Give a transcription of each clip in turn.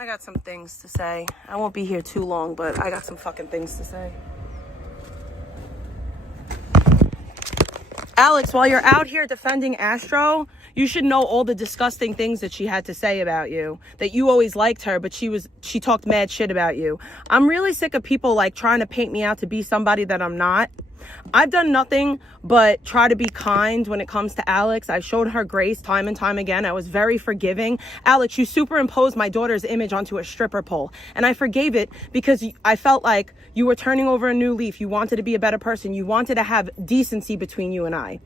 I got some things to say. I won't be here too long, but I got some fucking things to say. Alex, while you're out here defending Astro, you should know all the disgusting things that she had to say about you. That you always liked her, but she talked mad shit about you. I'm really sick of people like trying to paint me out to be somebody that I'm not. I've done nothing but try to be kind when it comes to Alex. I've showed her grace time and time again. I was very forgiving. Alex, you superimposed my daughter's image onto a stripper pole, and I forgave it because I felt like you were turning over a new leaf. You wanted to be a better person. You wanted to have decency between you and I.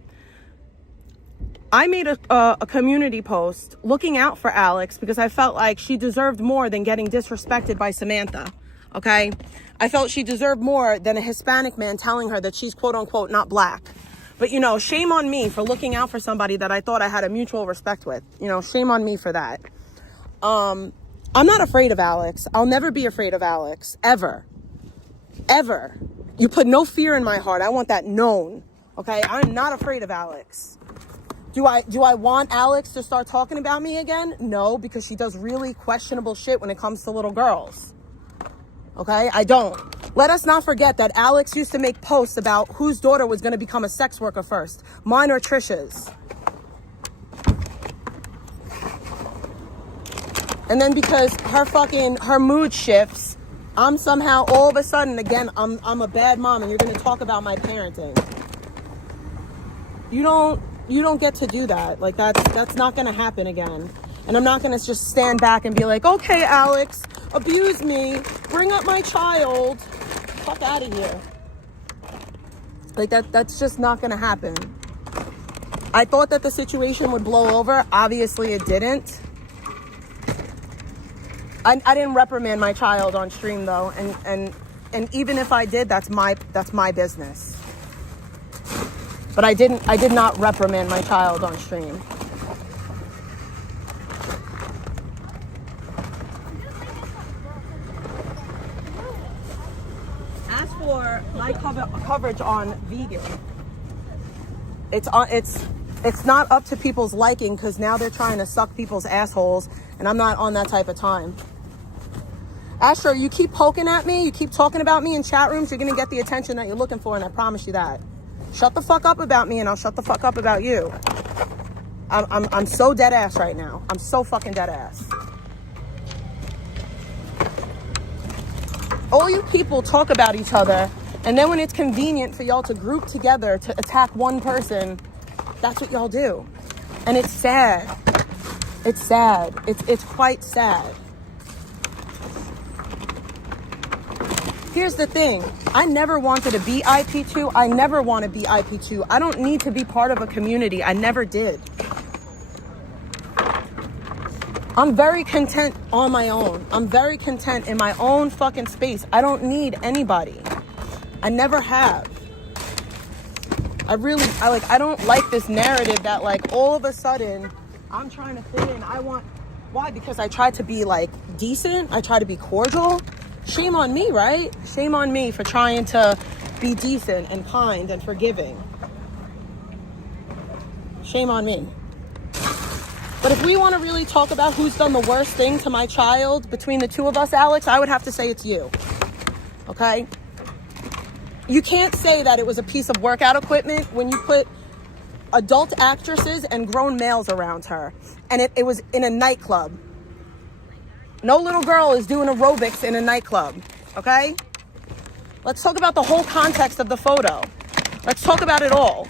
I made a community post looking out for Alex because I felt like she deserved more than getting disrespected by Samantha. Okay? I felt she deserved more than a Hispanic man telling her that she's quote unquote not black. But, you know, shame on me for looking out for somebody that I thought I had a mutual respect with. You know, shame on me for that. I'm not afraid of Alex. I'll never be afraid of Alex. Ever. Ever. You put no fear in my heart. I want that known. Okay? I'm not afraid of Alex. Do I want Alex to start talking about me again? No, because she does really questionable shit when it comes to little girls. Okay, I don't. Let us not forget that Alex used to make posts about whose daughter was going to become a sex worker first. Mine or Trisha's. And then because her mood shifts, I'm somehow all of a sudden, again, I'm a bad mom and you're going to talk about my parenting. You don't get to do that. Like that's not going to happen again. And I'm not going to just stand back and be like, okay, Alex, abuse me, bring up my child, fuck out of here. Like that's just not going to happen. I thought that the situation would blow over. Obviously it didn't. I didn't reprimand my child on stream though. And even if I did, that's my business. But I did not reprimand my child on stream. As for my coverage on vegan, it's not up to people's liking because now they're trying to suck people's assholes, and I'm not on that type of time. Astro, you keep poking at me, you keep talking about me in chat rooms, you're gonna get the attention that you're looking for, and I promise you that. Shut the fuck up about me and I'll shut the fuck up about you. I'm so dead ass right now. I'm so fucking dead ass. All you people talk about each other, and then when it's convenient for y'all to group together to attack one person, that's what y'all do. And it's sad. It's sad. It's quite sad. Here's the thing. I never wanted to be IP2. I never want to be IP2. I don't need to be part of a community. I never did. I'm very content on my own. I'm very content in my own fucking space. I don't need anybody. I never have. I don't like this narrative that like all of a sudden I'm trying to fit in. Why? Because I try to be like decent. I try to be cordial. Shame on me, right? Shame on me for trying to be decent and kind and forgiving. Shame on me. But if we want to really talk about who's done the worst thing to my child between the two of us, Alex, I would have to say it's you. Okay? You can't say that it was a piece of workout equipment when you put adult actresses and grown males around her. And it was in a nightclub. No little girl is doing aerobics in a nightclub, okay? Let's talk about the whole context of the photo. Let's talk about it all.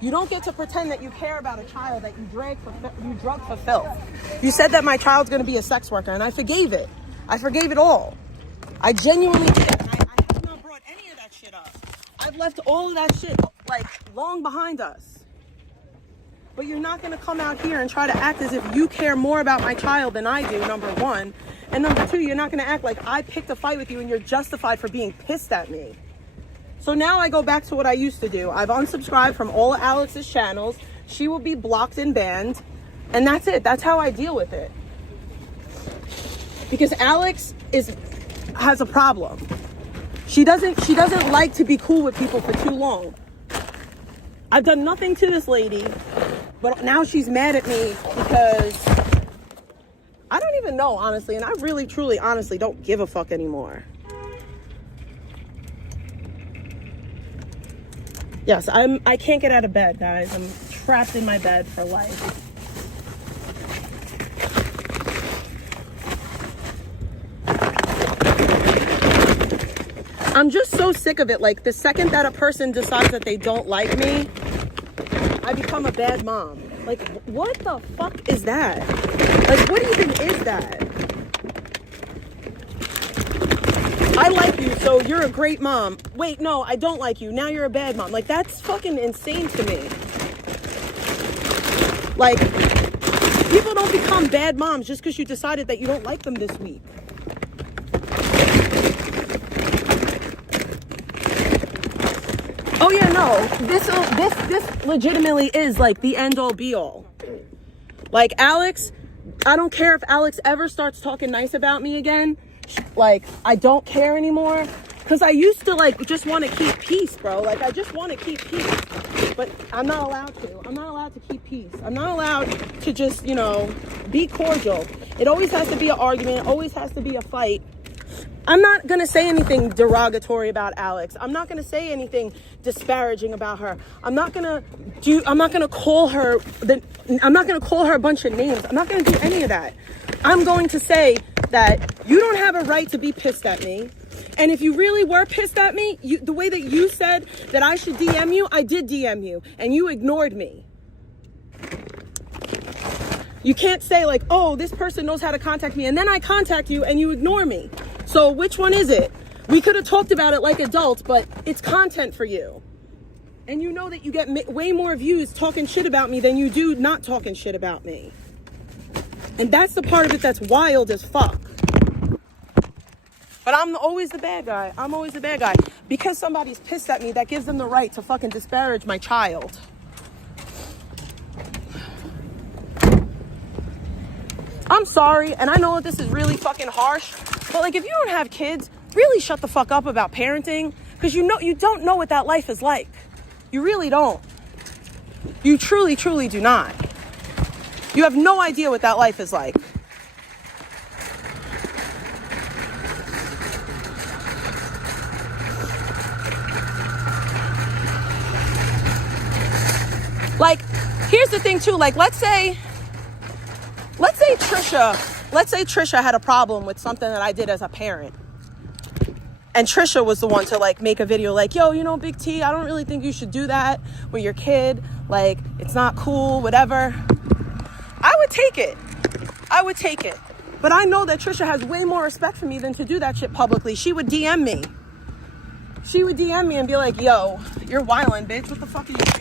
You don't get to pretend that you care about a child that you drug for filth. You said that my child's going to be a sex worker, and I forgave it. I forgave it all. I genuinely did. I have not brought any of that shit up. I've left all of that shit, like, long behind us. But you're not going to come out here and try to act as if you care more about my child than I do, number one. And number two, you're not going to act like I picked a fight with you and you're justified for being pissed at me. So now I go back to what I used to do. I've unsubscribed from all of Alex's channels. She will be blocked and banned. And that's it. That's how I deal with it. Because Alex has a problem. She doesn't like to be cool with people for too long. I've done nothing to this lady, but now she's mad at me because I don't even know, honestly, and I really, truly, honestly don't give a fuck anymore. Yes, I can't get out of bed, guys. I'm trapped in my bed for life. I'm just so sick of it. Like, the second that a person decides that they don't like me, I become a bad mom. Like, what the fuck is that? Like, what even is that? I like you, so you're a great mom. Wait, no, I don't like you. Now you're a bad mom. Like, that's fucking insane to me. Like, people don't become bad moms just because you decided that you don't like them this week. Oh yeah, no, this legitimately is like the end all be all. Like, Alex, I don't care if Alex ever starts talking nice about me again. Like, I don't care anymore, because I used to like just want to keep peace, bro. Like, I just want to keep peace, but I'm not allowed to. I'm not allowed to keep peace. I'm not allowed to just, you know, be cordial. It always has to be an argument. It always has to be a fight. I'm not going to say anything derogatory about Alex. I'm not going to say anything disparaging about her. I'm not going to call her a bunch of names. I'm not going to do any of that. I'm going to say that you don't have a right to be pissed at me. And if you really were pissed at me, the way that you said that I should DM you, I did DM you, and you ignored me. You can't say like, oh, this person knows how to contact me, and then I contact you and you ignore me. So which one is it? We could have talked about it like adults, but it's content for you. And you know that you get way more views talking shit about me than you do not talking shit about me. And that's the part of it that's wild as fuck. But I'm always the bad guy. I'm always the bad guy. Because somebody's pissed at me, that gives them the right to fucking disparage my child. I'm sorry, and I know that this is really fucking harsh, but like, if you don't have kids, really shut the fuck up about parenting, because you don't know what that life is like. You really don't. You truly, truly do not. You have no idea what that life is like. Like, here's the thing too, like, let's say Trisha had a problem with something that I did as a parent. And Trisha was the one to like make a video like, yo, you know, Big T, I don't really think you should do that with your kid. Like, it's not cool, whatever. I would take it. But I know that Trisha has way more respect for me than to do that shit publicly. She would DM me. And be like, yo, you're wildin', bitch. What the fuck are you doing?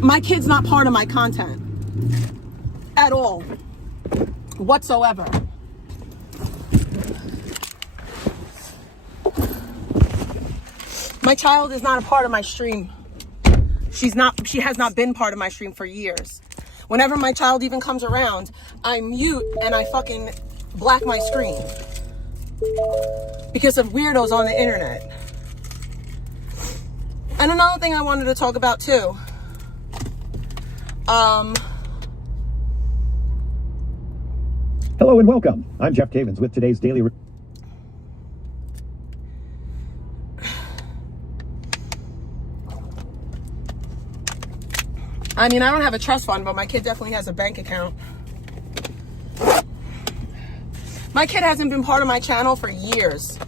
My kid's not part of my content at all, whatsoever. My child is not a part of my stream. She has not been part of my stream for years. Whenever my child even comes around, I mute and I fucking black my screen because of weirdos on the internet. And another thing I wanted to talk about too. Hello and welcome. I'm Jeff Cavins with today's daily. I mean, I don't have a trust fund, but my kid definitely has a bank account. My kid hasn't been part of my channel for years.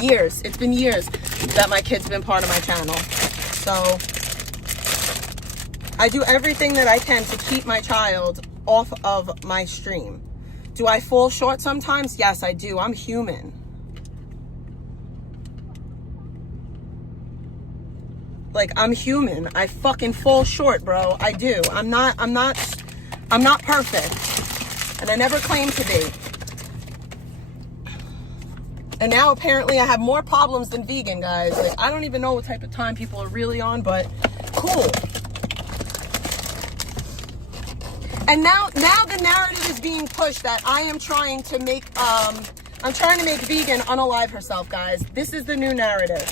It's been years that my kid's been part of my channel. So I do everything that I can to keep my child off of my stream. Do I fall short sometimes? Yes, I do. I'm human. Like, I'm human. I fucking fall short, bro. I do. I'm not perfect. And I never claimed to be. And now apparently I have more problems than vegan, guys. Like, I don't even know what type of time people are really on, but cool. And now the narrative is being pushed that I am trying to make vegan unalive herself, guys. This is the new narrative.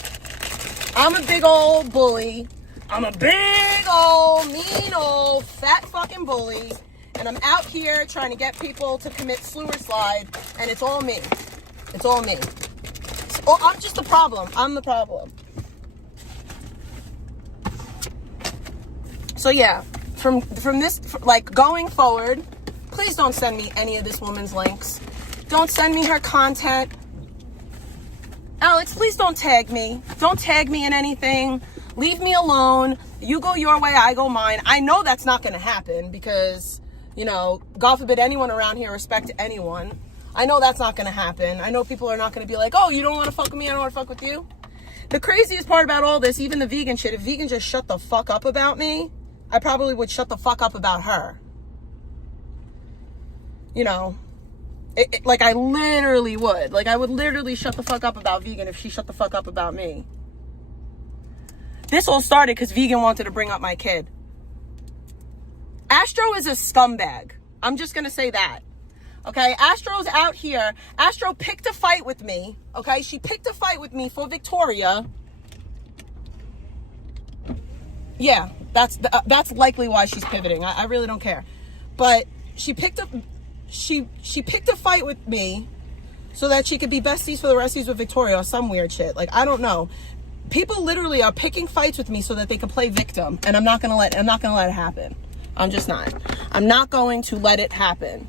I'm a big old bully. I'm a big old, mean old, fat fucking bully. And I'm out here trying to get people to commit slide, and it's all me. It's all me. Oh, I'm just the problem. I'm the problem. So yeah, from this, like, going forward, please don't send me any of this woman's links. Don't send me her content. Alex, please don't tag me. Don't tag me in anything. Leave me alone. You go your way, I go mine. I know that's not going to happen because, you know, God forbid anyone around here respect anyone. I know that's not going to happen. I know people are not going to be like, oh, you don't want to fuck with me, I don't want to fuck with you. The craziest part about all this, even the vegan shit, if vegan just shut the fuck up about me, I probably would shut the fuck up about her. You know, like I literally would. Like I would literally shut the fuck up about vegan if she shut the fuck up about me. This all started because vegan wanted to bring up my kid. Astro is a scumbag. I'm just going to say that. Okay, Astro's out here. Astro picked a fight with me. Okay, she picked a fight with me for Victoria. Yeah, that's likely why she's pivoting. I really don't care. But she picked a fight with me so that she could be besties for the resties with Victoria or some weird shit. Like, I don't know. People literally are picking fights with me so that they can play victim, and I'm not gonna let it happen. I'm just not. I'm not going to let it happen.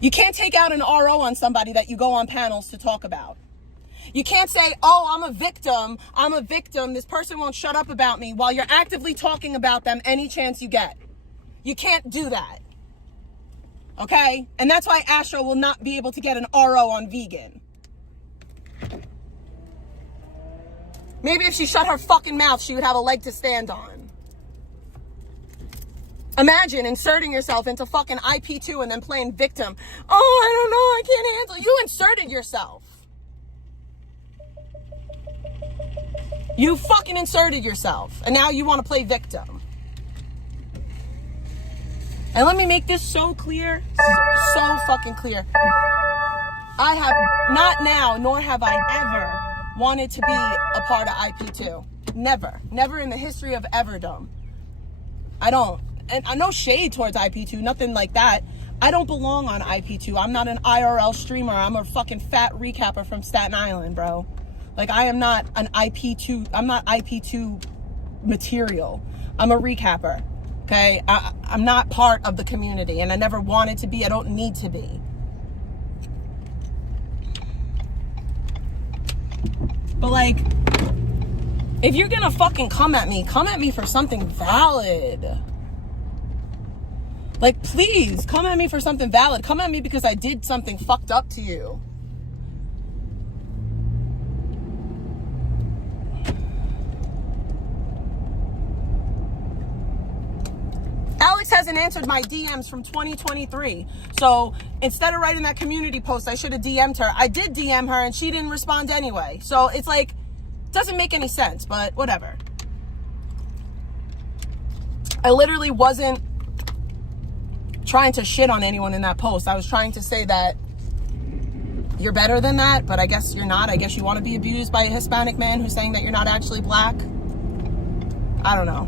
You can't take out an RO on somebody that you go on panels to talk about. You can't say, oh, I'm a victim, this person won't shut up about me, while you're actively talking about them any chance you get. You can't do that. Okay? And that's why Astro will not be able to get an RO on vegan. Maybe if she shut her fucking mouth, she would have a leg to stand on. Imagine inserting yourself into fucking IP2 and then playing victim. Oh, I don't know, I can't handle it. You inserted yourself. You fucking inserted yourself. And now you want to play victim. And let me make this so clear. So fucking clear. I have not now, nor have I ever wanted to be a part of IP2. Never. Never in the history of everdom. I don't. And I no shade towards IP2, nothing like that. I don't belong on IP2. I'm not an IRL streamer. I'm a fucking fat recapper from Staten Island, bro. Like, I am not an IP2. I'm not IP2 material. I'm a recapper. Okay? I'm not part of the community, and I never wanted to be. I don't need to be. But, like, if you're gonna fucking come at me for something valid. Like, please, come at me for something valid. Come at me because I did something fucked up to you. Alex hasn't answered my DMs from 2023. So instead of writing that community post, I should have DM'd her. I did DM her and she didn't respond anyway. So it's like, doesn't make any sense, but whatever. I literally wasn't trying to shit on anyone in that post. I was trying to say that you're better than that, but I guess you're not. I guess you want to be abused by a Hispanic man who's saying that you're not actually black. I don't know.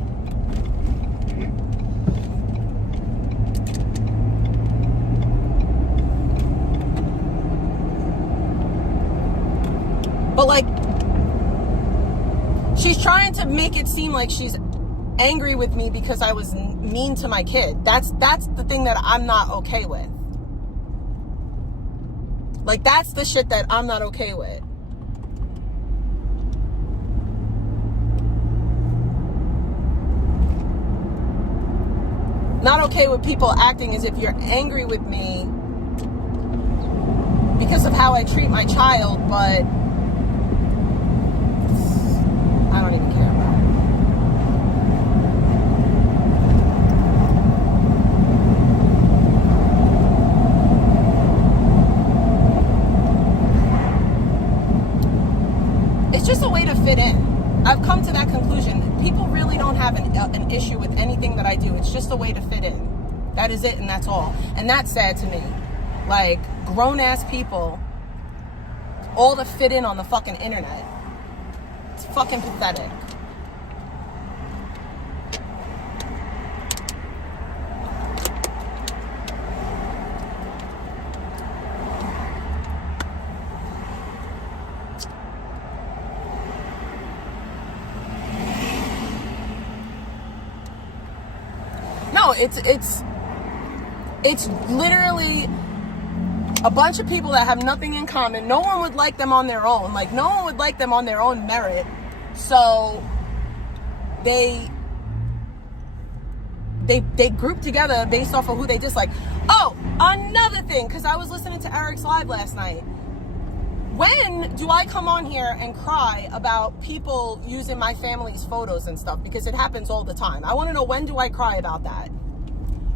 But, like, she's trying to make it seem like she's angry with me because I was mean to my kid. That's the thing that I'm not okay with. Like, that's the shit that I'm not okay with. Not okay with people acting as if you're angry with me because of how I treat my child, but I don't even care, bro. It's just a way to fit in. I've come to that conclusion. People really don't have an issue with anything that I do. It's just a way to fit in. That is it, and that's all. And that's sad to me. Like, grown-ass people, all to fit in on the fucking internet. It's fucking pathetic. No, it's literally a bunch of people that have nothing in common. No one would like them on their own. Like, no one would like them on their own merit. So they group together based off of who they dislike. Oh, another thing, because I was listening to Eric's live last night. When do I come on here and cry about people using my family's photos and stuff? Because it happens all the time. I want to know, when do I cry about that?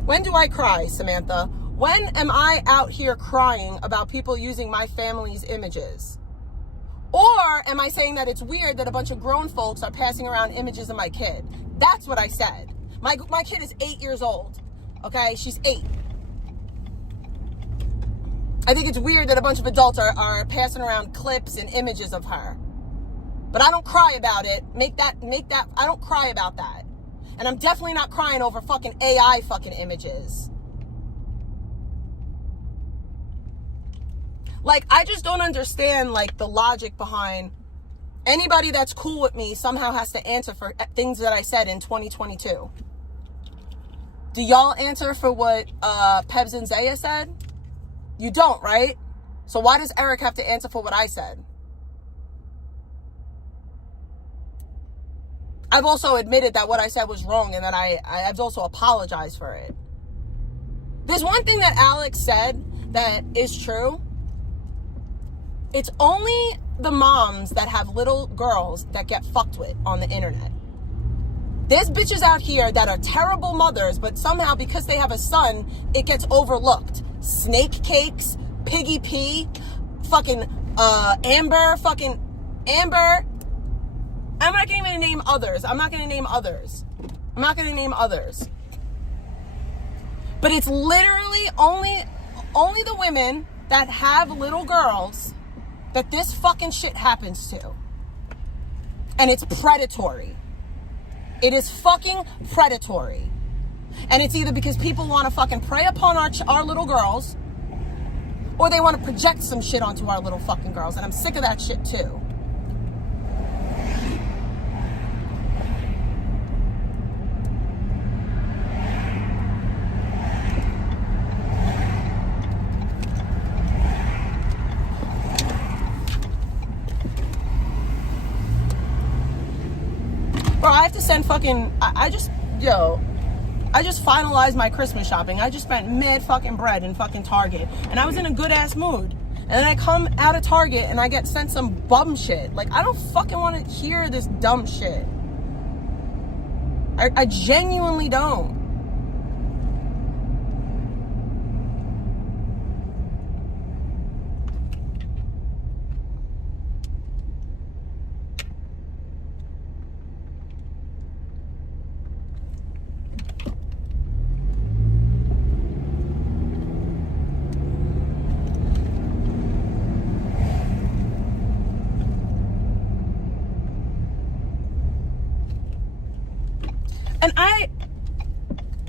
When do I cry, Samantha? When am I out here crying about people using my family's images? Or am I saying that it's weird that a bunch of grown folks are passing around images of my kid? That's what I said. My kid is 8 years old. Okay? She's 8. I think it's weird that a bunch of adults are passing around clips and images of her. But I don't cry about it. Make that, I don't cry about that. And I'm definitely not crying over fucking AI fucking images. Like, I just don't understand, like, the logic behind anybody that's cool with me somehow has to answer for things that I said in 2022. Do y'all answer for what Pebs and Zaya said? You don't, right? So why does Eric have to answer for what I said? I've also admitted that what I said was wrong, and that I've also apologized for it. There's one thing that Alex said that is true. It's only the moms that have little girls that get fucked with on the internet. There's bitches out here that are terrible mothers, but somehow because they have a son, it gets overlooked. Snake cakes, Piggy P, fucking Amber. I'm not going to name others. But it's literally only the women that have little girls that this fucking shit happens to. And it's predatory. It is fucking predatory. And it's either because people want to fucking prey upon our little girls, or they want to project some shit onto our little fucking girls. And I'm sick of that shit too. Bro, I have to send fucking, I just finalized my Christmas shopping. I just spent mad fucking bread in fucking Target. And I was in a good ass mood. And then I come out of Target and I get sent some bum shit. Like, I don't fucking want to hear this dumb shit. I genuinely don't. And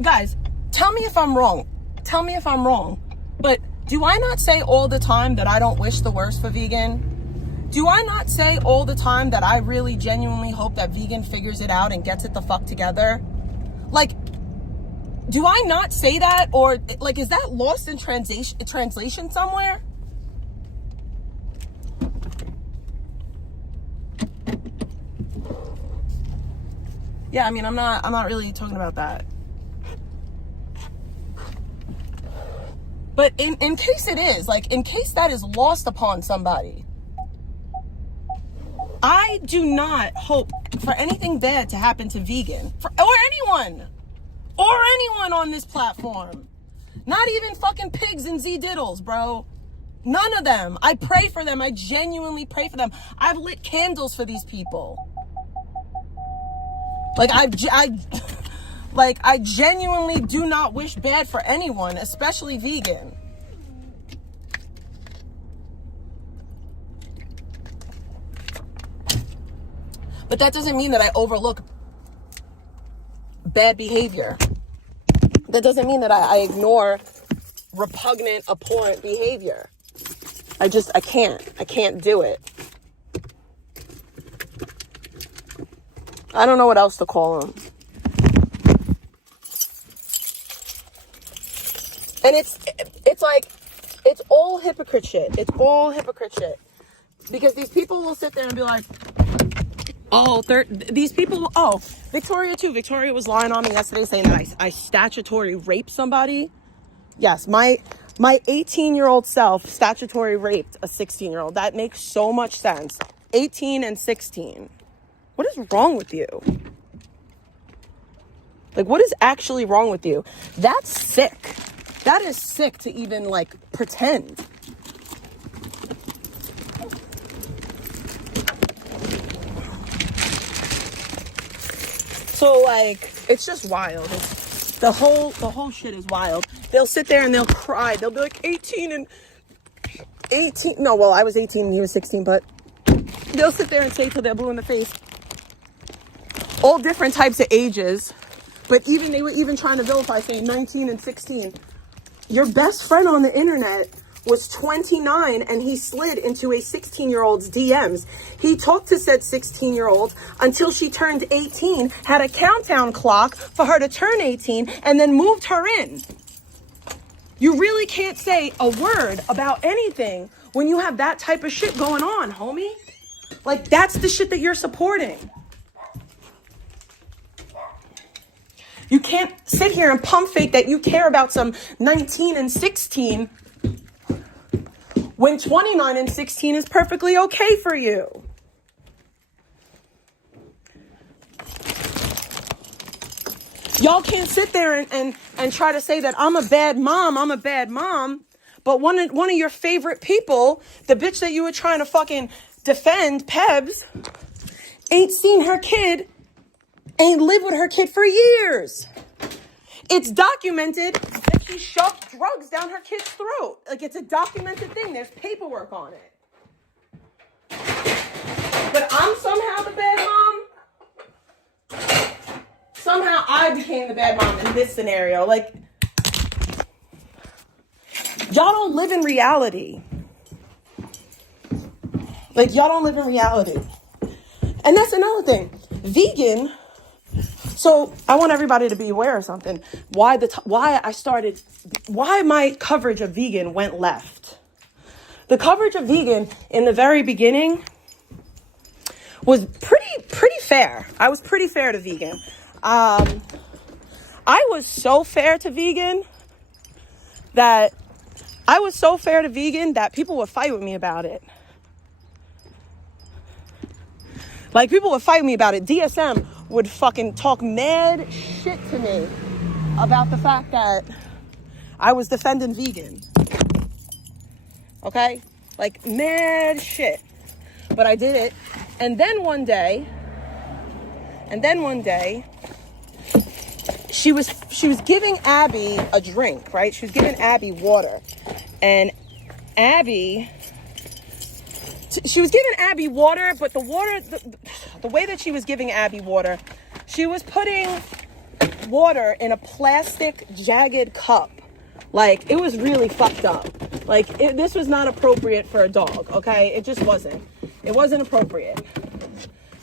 guys, tell me if I'm wrong. But do I not say all the time that I don't wish the worst for vegan? Do I not say all the time that I really genuinely hope that vegan figures it out and gets it the fuck together? Like, do I not say that? Or, like, is that lost in translation somewhere? Yeah, I mean, I'm not really talking about that. But in case it is, like, in case that is lost upon somebody, I do not hope for anything bad to happen to vegan, or anyone on this platform. Not even fucking pigs and Z-diddles, bro. None of them. I pray for them. I genuinely pray for them. I've lit candles for these people. Like, I genuinely do not wish bad for anyone, especially vegan. But that doesn't mean that I overlook bad behavior. That doesn't mean that I ignore repugnant, abhorrent behavior. I can't do it. I don't know what else to call them. And it's like, it's all hypocrite shit. It's all hypocrite shit. Because these people will sit there and be like, Victoria too. Victoria was lying on me yesterday saying that I statutory raped somebody. Yes, my 18-year-old self statutory raped a 16-year-old. That makes so much sense. 18 and 16. What is wrong with you? Like, what is actually wrong with you? That's sick. That is sick to even, like, pretend. So, like, it's just wild. The whole shit is wild. They'll sit there and they'll cry. They'll be like 18. No, well, I was 18 and he was 16, but they'll sit there and say till they're blue in the face. All different types of ages. But they were even trying to vilify saying 19 and 16. Your best friend on the internet was 29 and he slid into a 16-year-old's DMs. He talked to said 16-year-old until she turned 18, had a countdown clock for her to turn 18, and then moved her in. You really can't say a word about anything when you have that type of shit going on, homie. Like, that's the shit that you're supporting. You can't sit here and pump fake that you care about some 19 and 16 when 29 and 16 is perfectly okay for you. Y'all can't sit there and try to say that I'm a bad mom, but one of your favorite people, the bitch that you were trying to fucking defend, Pebs, ain't seen her kid, ain't lived with her kid for years. It's documented that she shoved drugs down her kid's throat. Like, it's a documented thing. There's paperwork on it. But I'm somehow the bad mom. Somehow I became the bad mom in this scenario. Like, y'all don't live in reality. Like, y'all don't live in reality. And that's another thing. Vegan. So I want everybody to be aware of something. Why my coverage of vegan went left. The coverage of vegan in the very beginning was pretty fair. I was pretty fair to vegan. I was so fair to vegan that people would fight with me about it. Like, people would fight with me about it. DSM would fucking talk mad shit to me about the fact that I was defending vegan. Okay? Like, mad shit. But I did it. And then one day, she was giving Abby a drink, right? She was giving Abby water. And she was giving Abby water, but the way that she was giving Abby water, she was putting water in a plastic jagged cup. Like, it was really fucked up. Like, this was not appropriate for a dog, okay? It just wasn't. It wasn't appropriate.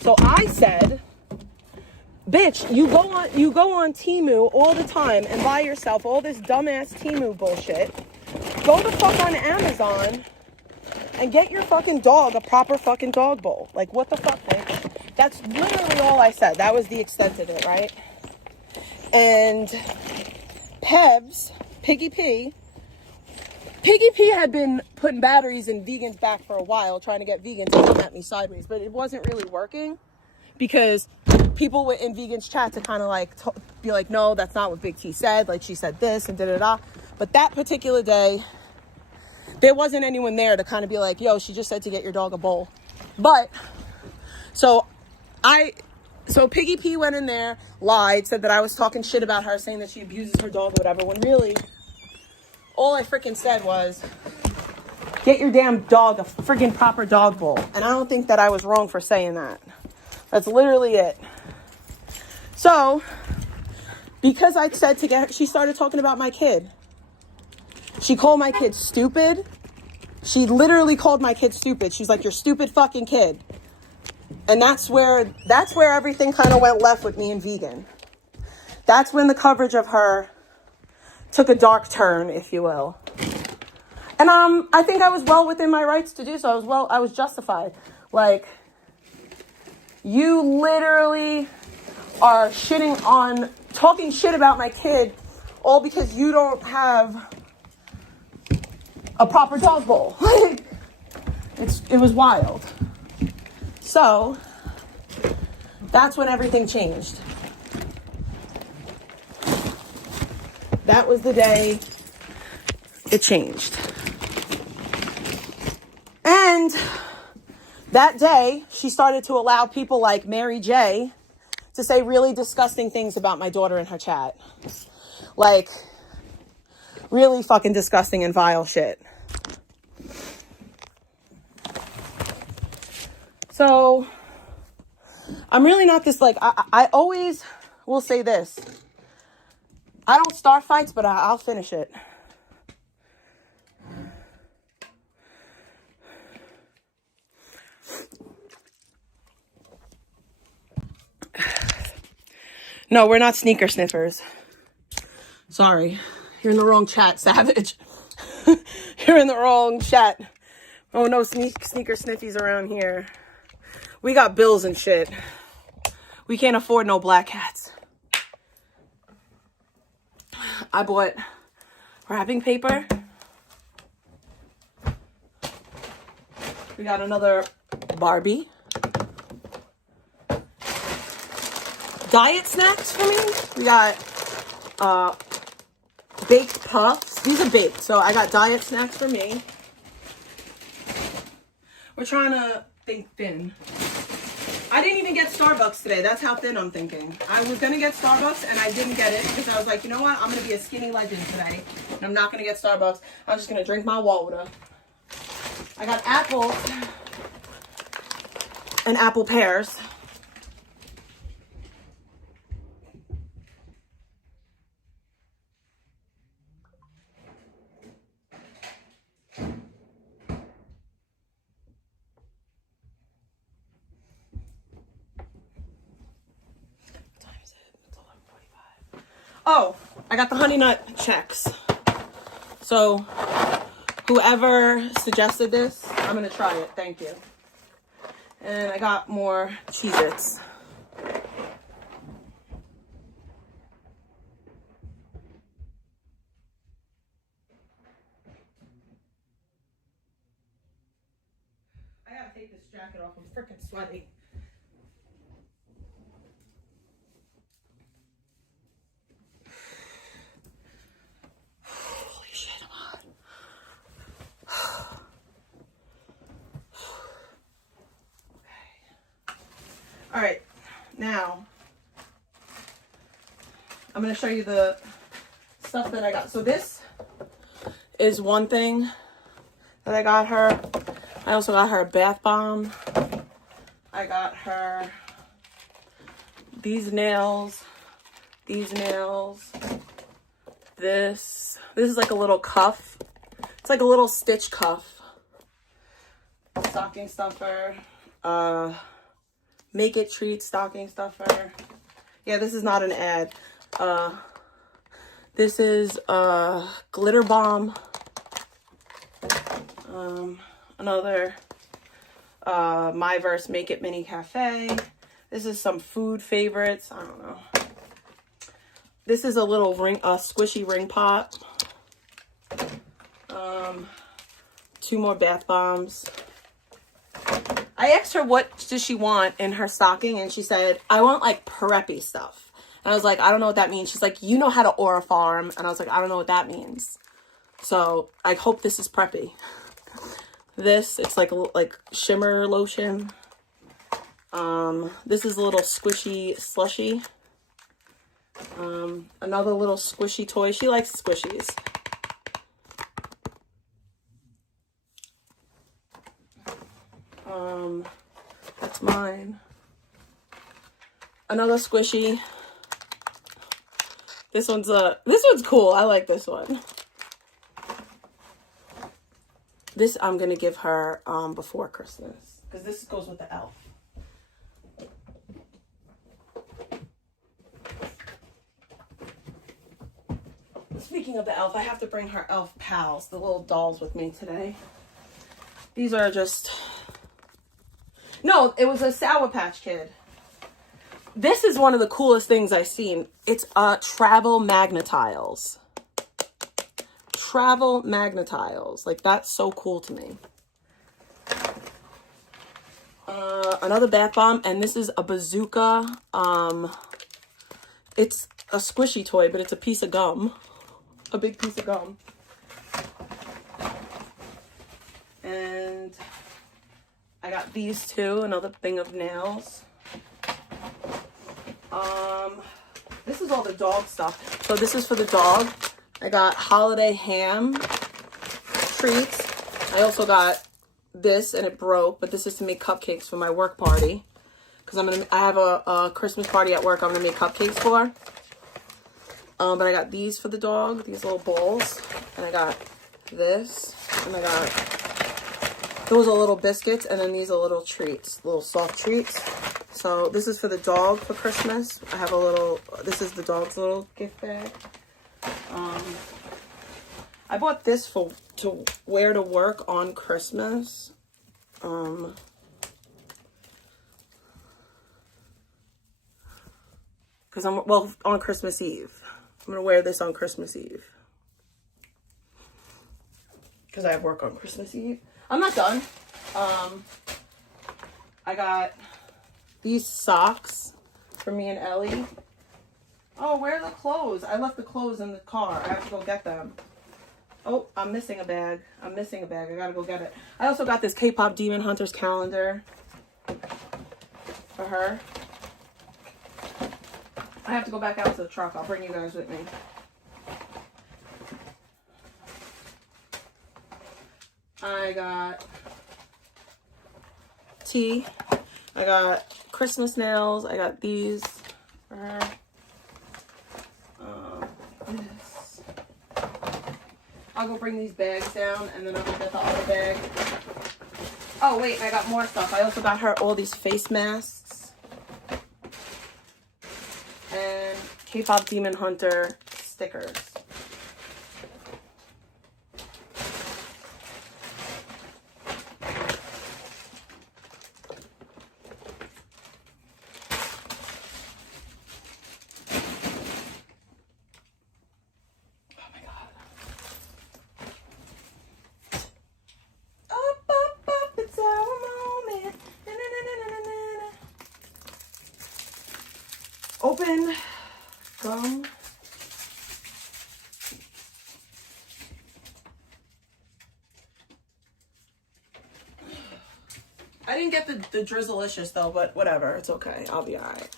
So I said, bitch, you go on Temu all the time and buy yourself all this dumbass Temu bullshit. Go the fuck on Amazon and get your fucking dog a proper fucking dog bowl. Like, what the fuck, bitch? That's literally all I said. That was the extent of it, right? And Pebs, Piggy P had been putting batteries in vegans' back for a while, trying to get vegans to come at me sideways, but it wasn't really working because people were in vegans' chat to kind of like be like, no, that's not what Big T said. Like, she said this and da-da-da. But that particular day, there wasn't anyone there to kind of be like, yo, she just said to get your dog a bowl. But, so Piggy P went in there, lied, said that I was talking shit about her, saying that she abuses her dog or whatever, when really, all I freaking said was, get your damn dog a freaking proper dog bowl. And I don't think that I was wrong for saying that. That's literally it. So, because I said to get her, she started talking about my kid. She called my kid stupid. She literally called my kid stupid. She's like, "You're stupid fucking kid." And that's where everything kind of went left with me and Vegan. That's when the coverage of her took a dark turn, if you will. And I think I was well within my rights to do so. I was justified. Like, you literally are talking shit about my kid, all because you don't have a proper dog bowl. Like, it was wild. So, that's when everything changed. That was the day it changed. And that day, she started to allow people like Mary J to say really disgusting things about my daughter in her chat. Like, really fucking disgusting and vile shit. So, I'm really not this, like, I always will say this. I don't start fights, but I'll finish it. No, we're not sneaker sniffers. Sorry. You're in the wrong chat, Savage. You're in the wrong chat. Oh, no sneaker sniffies around here. We got bills and shit. We can't afford no black hats. I bought wrapping paper. We got another Barbie. Diet snacks for me. We got baked puffs. These are baked, so I got diet snacks for me. We're trying to think thin. I didn't even get Starbucks today. That's how thin I'm thinking. I was going to get Starbucks and I didn't get it because I was like, you know what? I'm going to be a skinny legend today. And I'm not going to get Starbucks. I'm just going to drink my water. I got apples and apple pears. Oh, I got the honey nut checks. So, whoever suggested this, I'm going to try it. Thank you. And I got more Cheez-Its. I got to take this jacket off. I'm freaking sweaty. All right, now I'm going to show you the stuff that I got. So this is one thing that I got her. I also got her a bath bomb. I got her these nails, this is like a little cuff. It's like a little stitch cuff. Stocking stuffer. Make It Treat stocking stuffer. Yeah, this is not an ad. This is glitter bomb. Another Myverse Make It Mini Cafe. This is some food favorites. I don't know. This is a little squishy ring pot. 2 more bath bombs. I asked her what does she want in her stocking, and she said, I want like preppy stuff. And I was like, I don't know what that means. She's like, you know how to aura farm. And I was like, I don't know what that means. So I hope this is preppy. It's like shimmer lotion. This is a little squishy slushy. Another little squishy toy. She likes squishies. That's mine. Another squishy. This one's cool. I like this one. This I'm gonna give her before Christmas because this goes with the elf. Speaking of the elf, I have to bring her elf pals, the little dolls, with me today. These are just... No, it was a Sour Patch Kid. This is one of the coolest things I've seen. It's travel magnetiles. Travel magnetiles. Like, that's so cool to me. Another bath bomb, and this is a bazooka. It's a squishy toy, but it's a piece of gum. A big piece of gum. And I got these two, another thing of nails. This is all the dog stuff. So this is for the dog. I got holiday ham treats. I also got this, and it broke, but this is to make cupcakes for my work party. Because I have a Christmas party at work I'm gonna make cupcakes for. But I got these for the dog, these little bowls, and I got this, and I got those are little biscuits, and then these are little treats, little soft treats. So this is for the dog for Christmas. I have a little, this is the dog's little gift bag. I bought this to wear to work on Christmas. Because on Christmas Eve. I'm going to wear this on Christmas Eve. Because I have work on Christmas Eve. I'm not done. I got these socks for me and Ellie. Oh, where are the clothes? I left the clothes in the car. I have to go get them. Oh, I'm missing a bag. I gotta go get it. I also got this K-pop Demon Hunters calendar for her. I have to go back out to the truck. I'll bring you guys with me. I got tea. I got Christmas nails. I got these for her. This. I'll go bring these bags down, and then I'll go get the other bag. Oh, wait, I got more stuff. I also got her all these face masks. And K-pop Demon Hunter stickers. Open gum. I didn't get the Drizzleicious though, but whatever. It's okay. I'll be alright.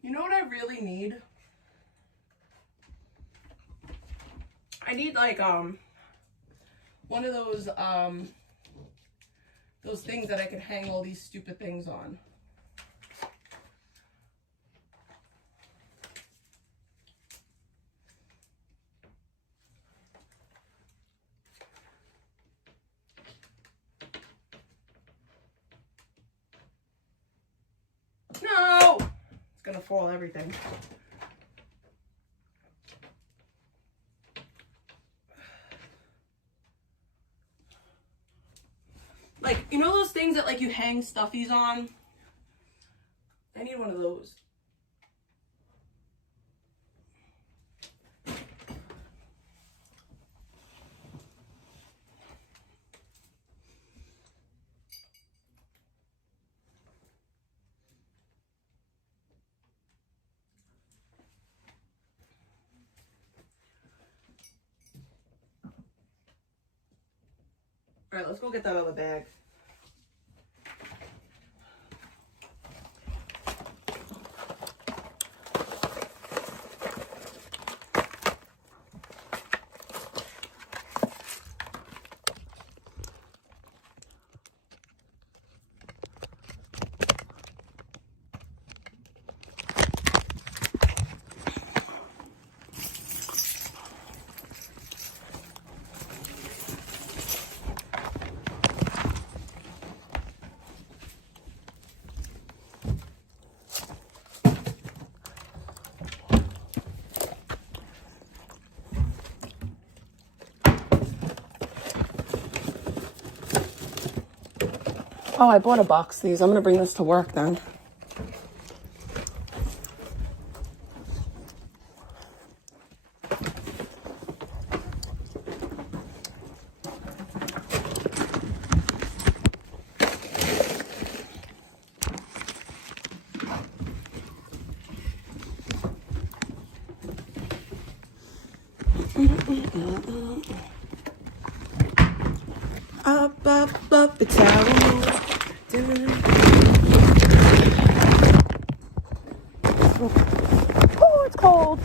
You know what I really need? I need like one of those things that I can hang all these stupid things on. No! It's gonna fall everything. Like, you know those things that like you hang stuffies on? I need one of those. All right, let's go get that other bag. Oh, I bought a box of these. I'm going to bring this to work then. Up the tower. Oh, it's cold.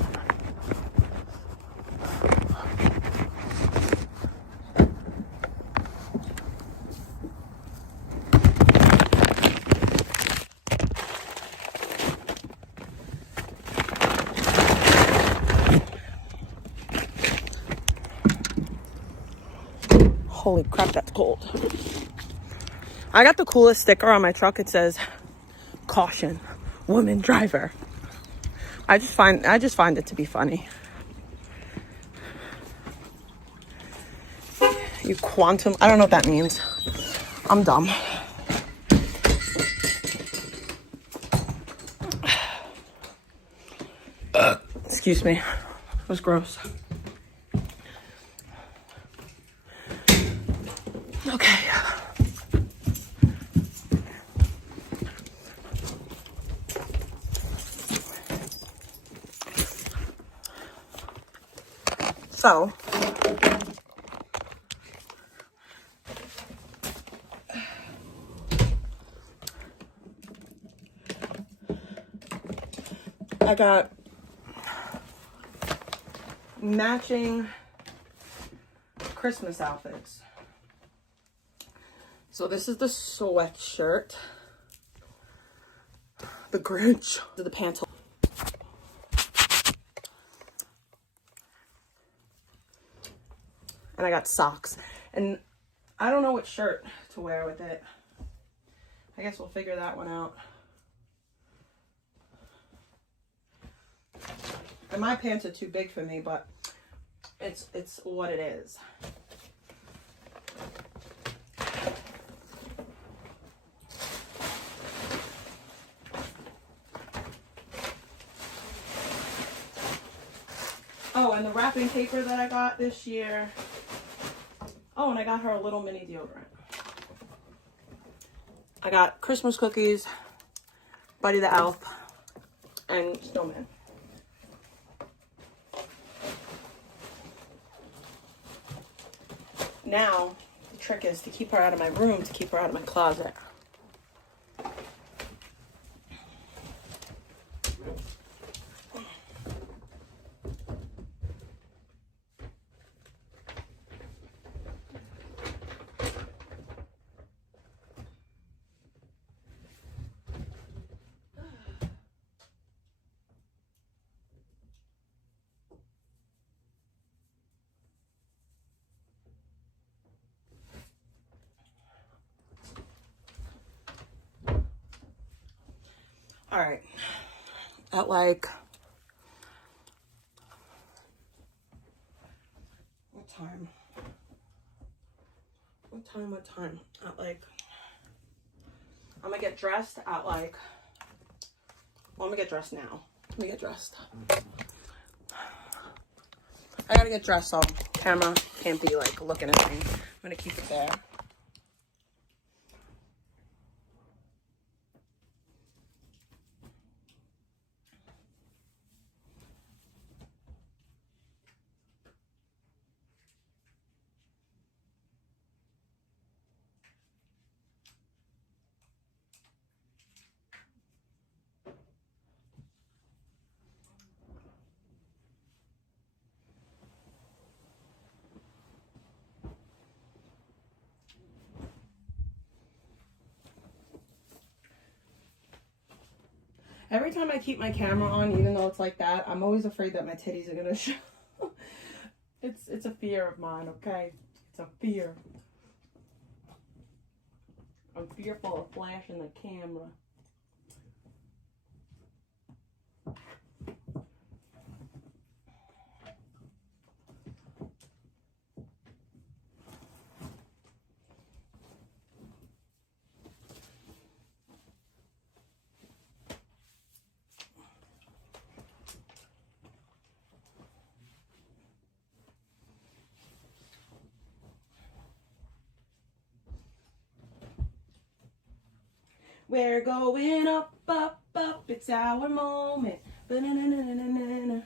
Holy crap, that's cold. I got the coolest sticker on my truck. It says, "Caution, woman driver." I just find it to be funny. You quantum, I don't know what that means. I'm dumb. Excuse me. It was gross. Okay. So, I got matching Christmas outfits. So this is the sweatshirt, the Grinch, the pants, and I got socks. And I don't know what shirt to wear with it. I guess we'll figure that one out. And my pants are too big for me, but it's what it is. Oh, and the wrapping paper that I got this year. Oh, and I got her a little mini deodorant. I got Christmas cookies, Buddy the Elf, and Snowman. Now, the trick is to keep her out of my room, to keep her out of my closet. All right, at like, what time? At like, I'm gonna get dressed at like, well, I'm gonna get dressed now. Let me get dressed. I gotta get dressed so camera can't be like looking at me. I'm gonna keep it there. Every time I keep my camera on, even though it's like that, I'm always afraid that my titties are gonna show. It's a fear of mine, okay? It's a fear. I'm fearful of flashing the camera. We're going up, up, up. It's our moment. Ba-na-na-na-na-na-na.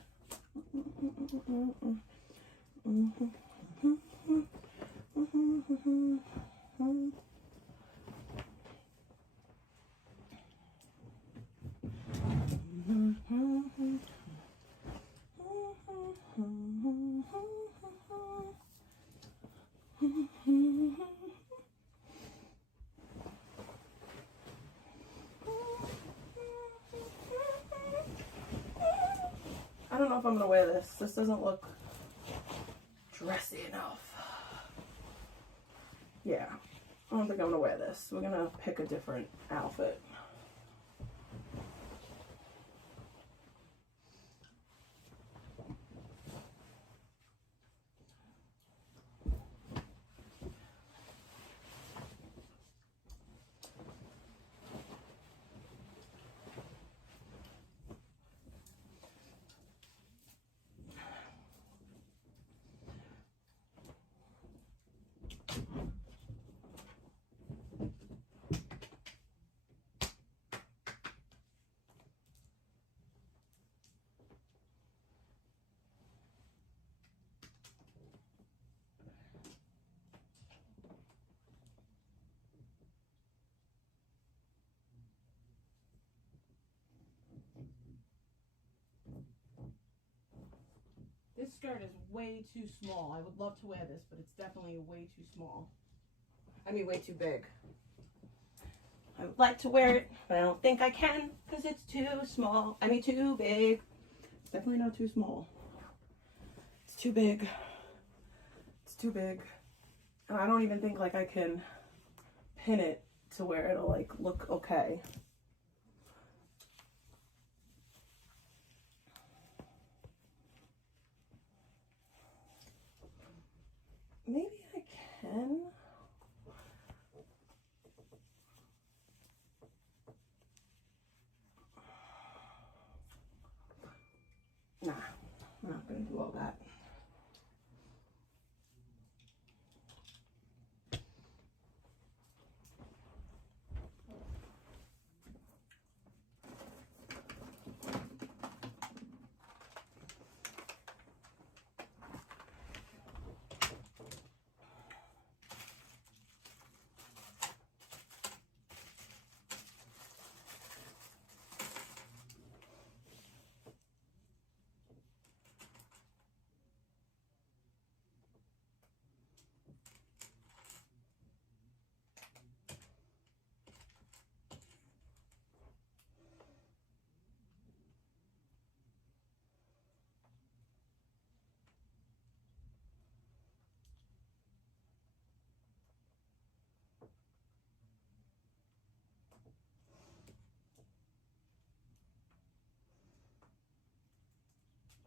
I don't know if I'm gonna wear this. This doesn't look dressy enough. Yeah, I don't think I'm gonna wear this. We're gonna pick a different outfit. This skirt is way too small. I would love to wear this, but it's definitely way too small. I mean, way too big. I would like to wear it, but I don't think I can because it's too small. I mean, too big. It's definitely not too small. It's too big. It's too big. And I don't even think like I can pin it to where it'll like look okay. Maybe I can. Nah, I'm not gonna do all that.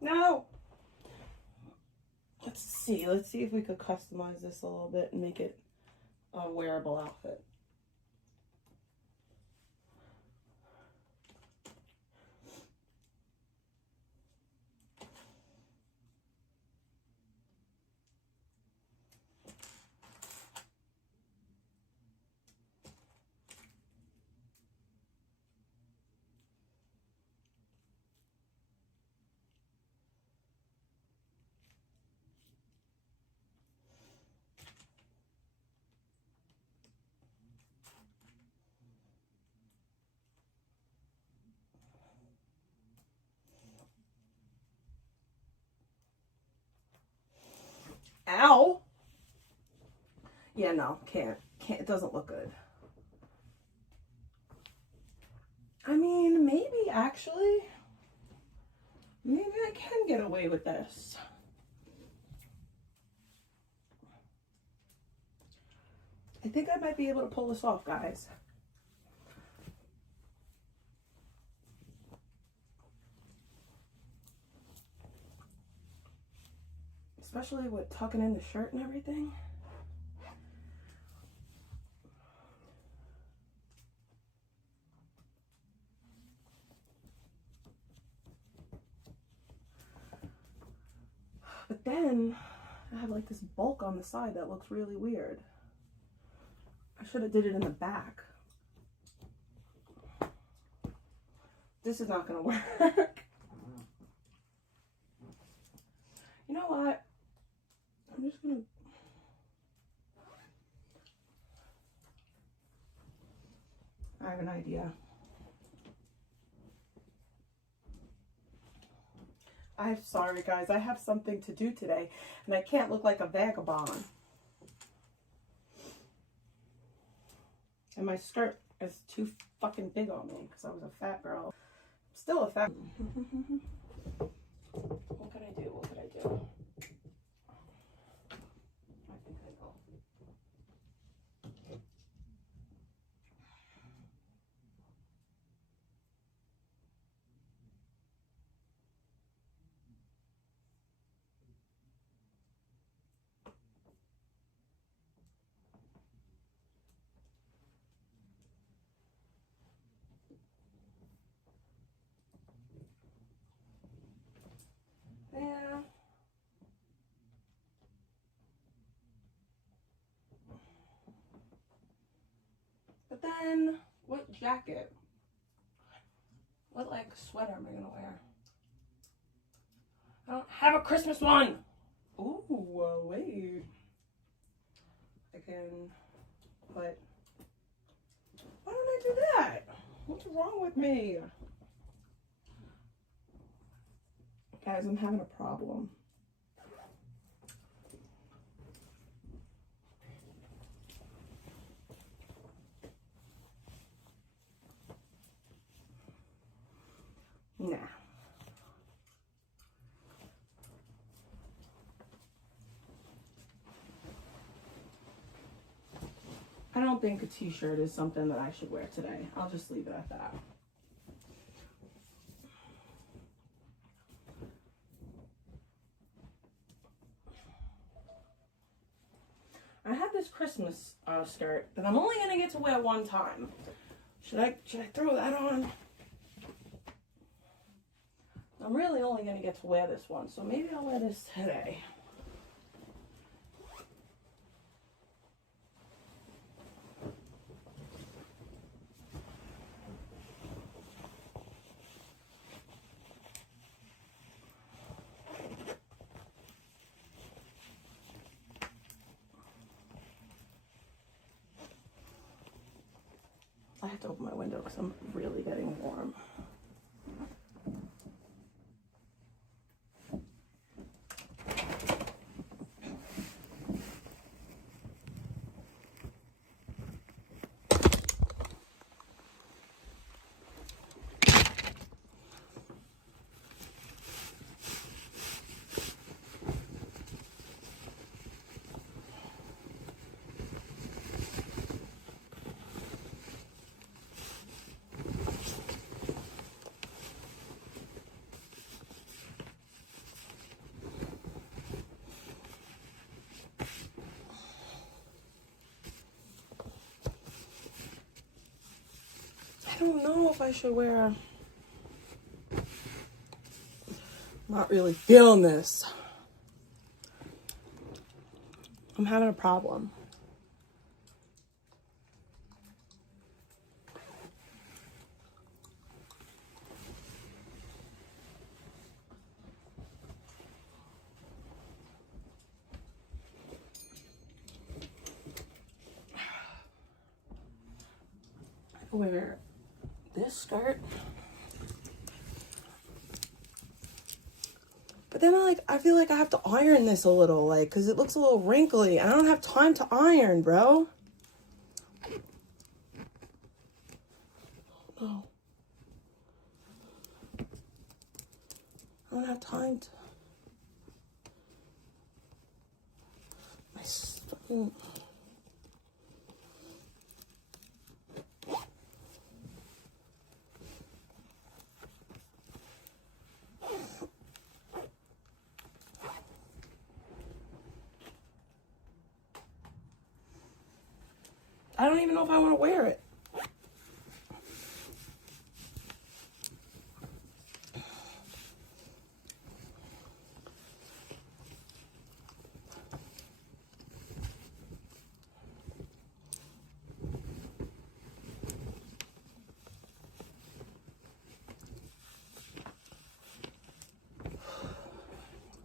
No! Let's see if we could customize this a little bit and make it a wearable outfit. Ow! Yeah, no, can't. It doesn't look good. I mean, maybe actually, maybe I can get away with this. I think I might be able to pull this off, guys. Especially with tucking in the shirt and everything. But then I have like this bulk on the side that looks really weird. I should have did it in the back. This is not gonna work. You know what? I'm just gonna... I have an idea. I'm sorry, guys. I have something to do today, and I can't look like a vagabond. And my skirt is too fucking big on me because I was a fat girl. Still a fat... What can I do? What could I do? I think I will. Yeah. But then, what jacket? What, like, sweater am I gonna wear? I don't have a Christmas one! Ooh, wait. I can put... Why don't I do that? What's wrong with me? Guys, I'm having a problem. Nah. I don't think a t-shirt is something that I should wear today. I'll just leave it at that. I have this Christmas skirt that I'm only gonna get to wear one time. Should I throw that on? I'm really only gonna get to wear this one, so maybe I'll wear this today. I have to open my window because I'm really getting warm. I don't know if I should wear... I'm not really feeling this. I'm having a problem. I wear this skirt. But then I feel like I have to iron this a little, like, because it looks a little wrinkly. I don't have time to iron, bro. Oh. I don't have time to. My fucking. I don't even know if I want to wear it.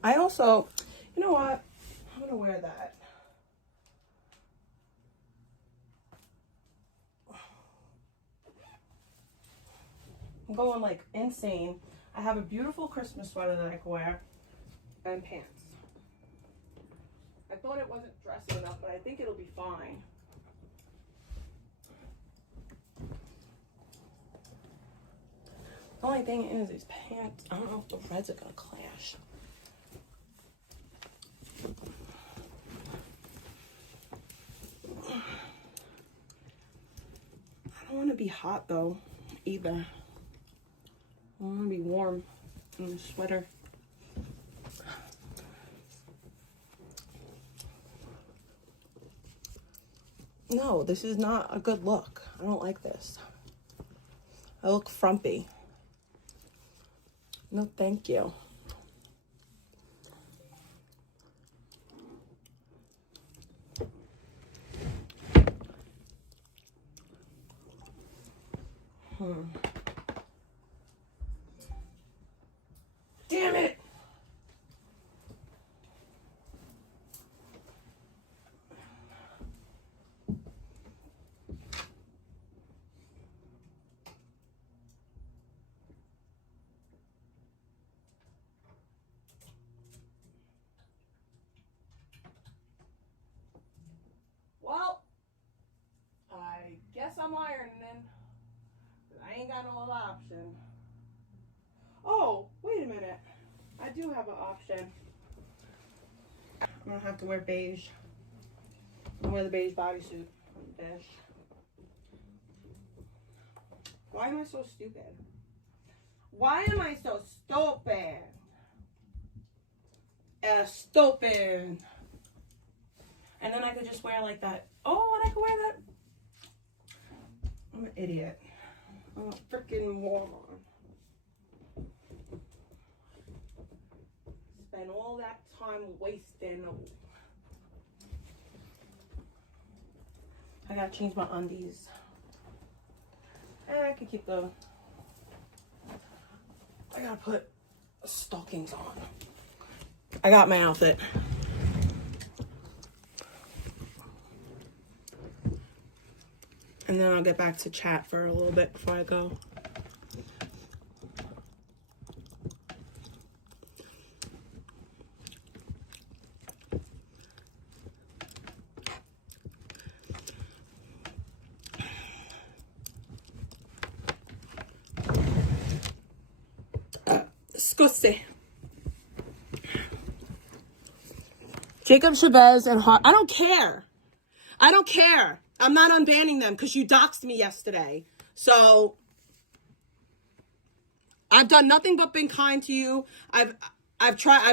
I also, you know what? I'm going to wear that. I'm going like insane. I have a beautiful Christmas sweater that I can wear and pants. I thought it wasn't dressy enough, but I think it'll be fine. The only thing is these pants, I don't know if the reds are gonna clash. I don't want to be hot though, either. I want to be warm in a sweater. No, this is not a good look. I don't like this. I look frumpy. No, thank you. Damn it! Well, I guess I'm ironing. I ain't got no other option. Oh, wait a minute. I do have an option. I'm gonna have to wear beige. I'll wear the beige bodysuit. Beige. Why am I so stupid? Why am I so stupid? Stupid. And then I could just wear like that. Oh, and I could wear that. I'm an idiot. I'm a freaking moron. Spend all that time wasting. I gotta change my undies. I could keep the. I gotta put stockings on. I got my outfit. And then I'll get back to chat for a little bit before I go. Scusi. Jacob Chavez and Hart. I don't care. I don't care. I'm not unbanning them because you doxed me yesterday. So I've done nothing but been kind to you. I've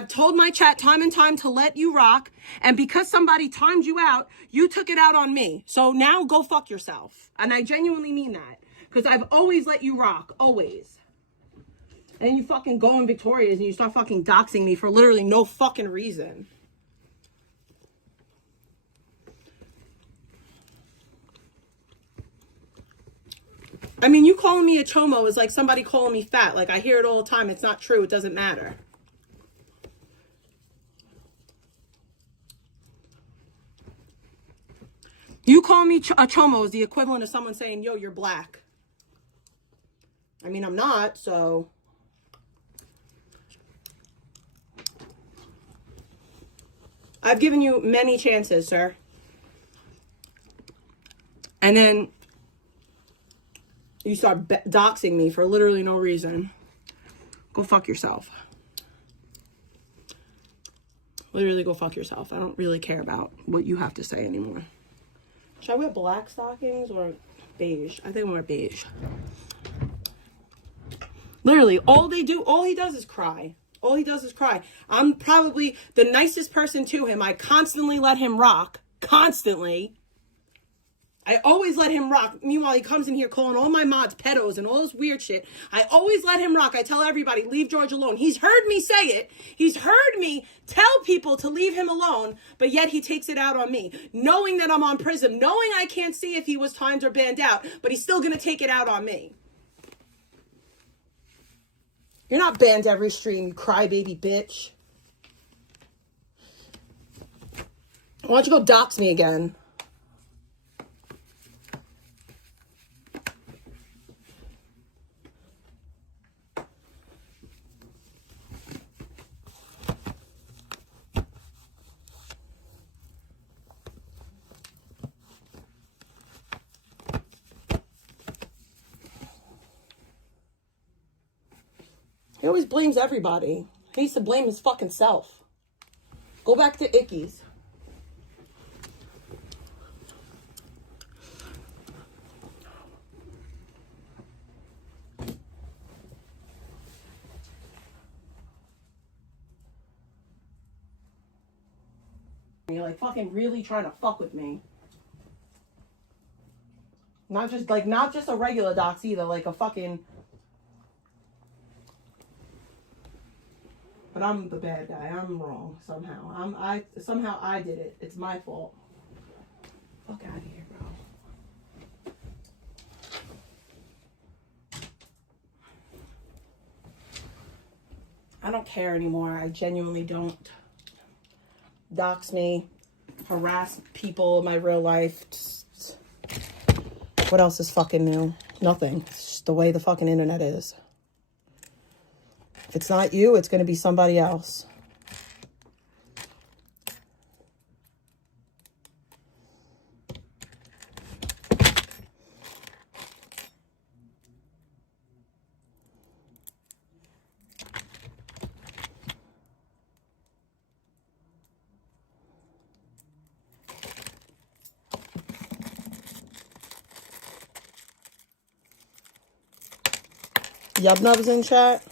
told my chat time and time to let you rock. And because somebody timed you out, you took it out on me. So now go fuck yourself. And I genuinely mean that. Because I've always let you rock. Always. And then you fucking go in Victoria's and you start fucking doxing me for literally no fucking reason. I mean, you calling me a chomo is like somebody calling me fat. Like, I hear it all the time. It's not true. It doesn't matter. You call me a chomo is the equivalent of someone saying, yo, you're black. I mean, I'm not, so. I've given you many chances, sir. And then you start doxing me for literally no reason. Go fuck yourself. Literally go fuck yourself. I don't really care about what you have to say anymore. Should I wear black stockings or beige? I think I'm wear beige. Literally, all he does is cry. All he does is cry. I'm probably the nicest person to him. I constantly let him rock. Constantly. I always let him rock. Meanwhile, he comes in here calling all my mods pedos and all this weird shit. I always let him rock. I tell everybody, leave George alone. He's heard me say it. He's heard me tell people to leave him alone, but yet he takes it out on me. Knowing that I'm on Prism, knowing I can't see if he was timed or banned out, but he's still going to take it out on me. You're not banned every stream, you crybaby bitch. Why don't you go dox me again? He always blames everybody. He needs to blame his fucking self. Go back to Icky's. You're like fucking really trying to fuck with me. Not just a regular dox either, like a fucking. But I'm the bad guy. I'm wrong somehow. Somehow I did it. It's my fault. Fuck out of here, bro. I don't care anymore. I genuinely don't. Dox me, harass people in my real life. Just, what else is fucking new? Nothing. It's just the way the fucking internet is. If it's not you, it's going to be somebody else. Yubnub's in chat.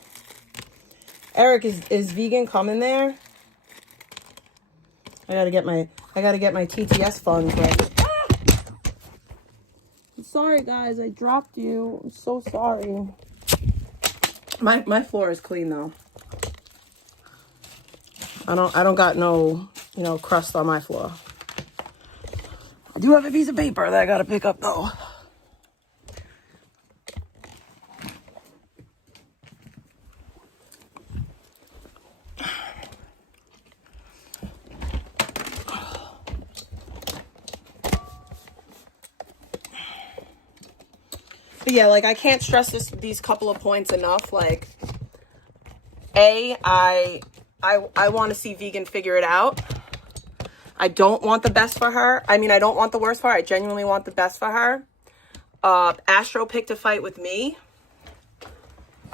Eric, is vegan coming there? I gotta get my TTS funds ready. Ah! I'm sorry guys, I dropped you. I'm so sorry. My floor is clean though. I don't got no, crust on my floor. I do have a piece of paper that I gotta pick up though. But yeah, like I can't stress these couple of points enough. Like, I want to see vegan figure it out. I don't want the best for her. I mean, I don't want the worst for her. I genuinely want the best for her. Astro picked a fight with me.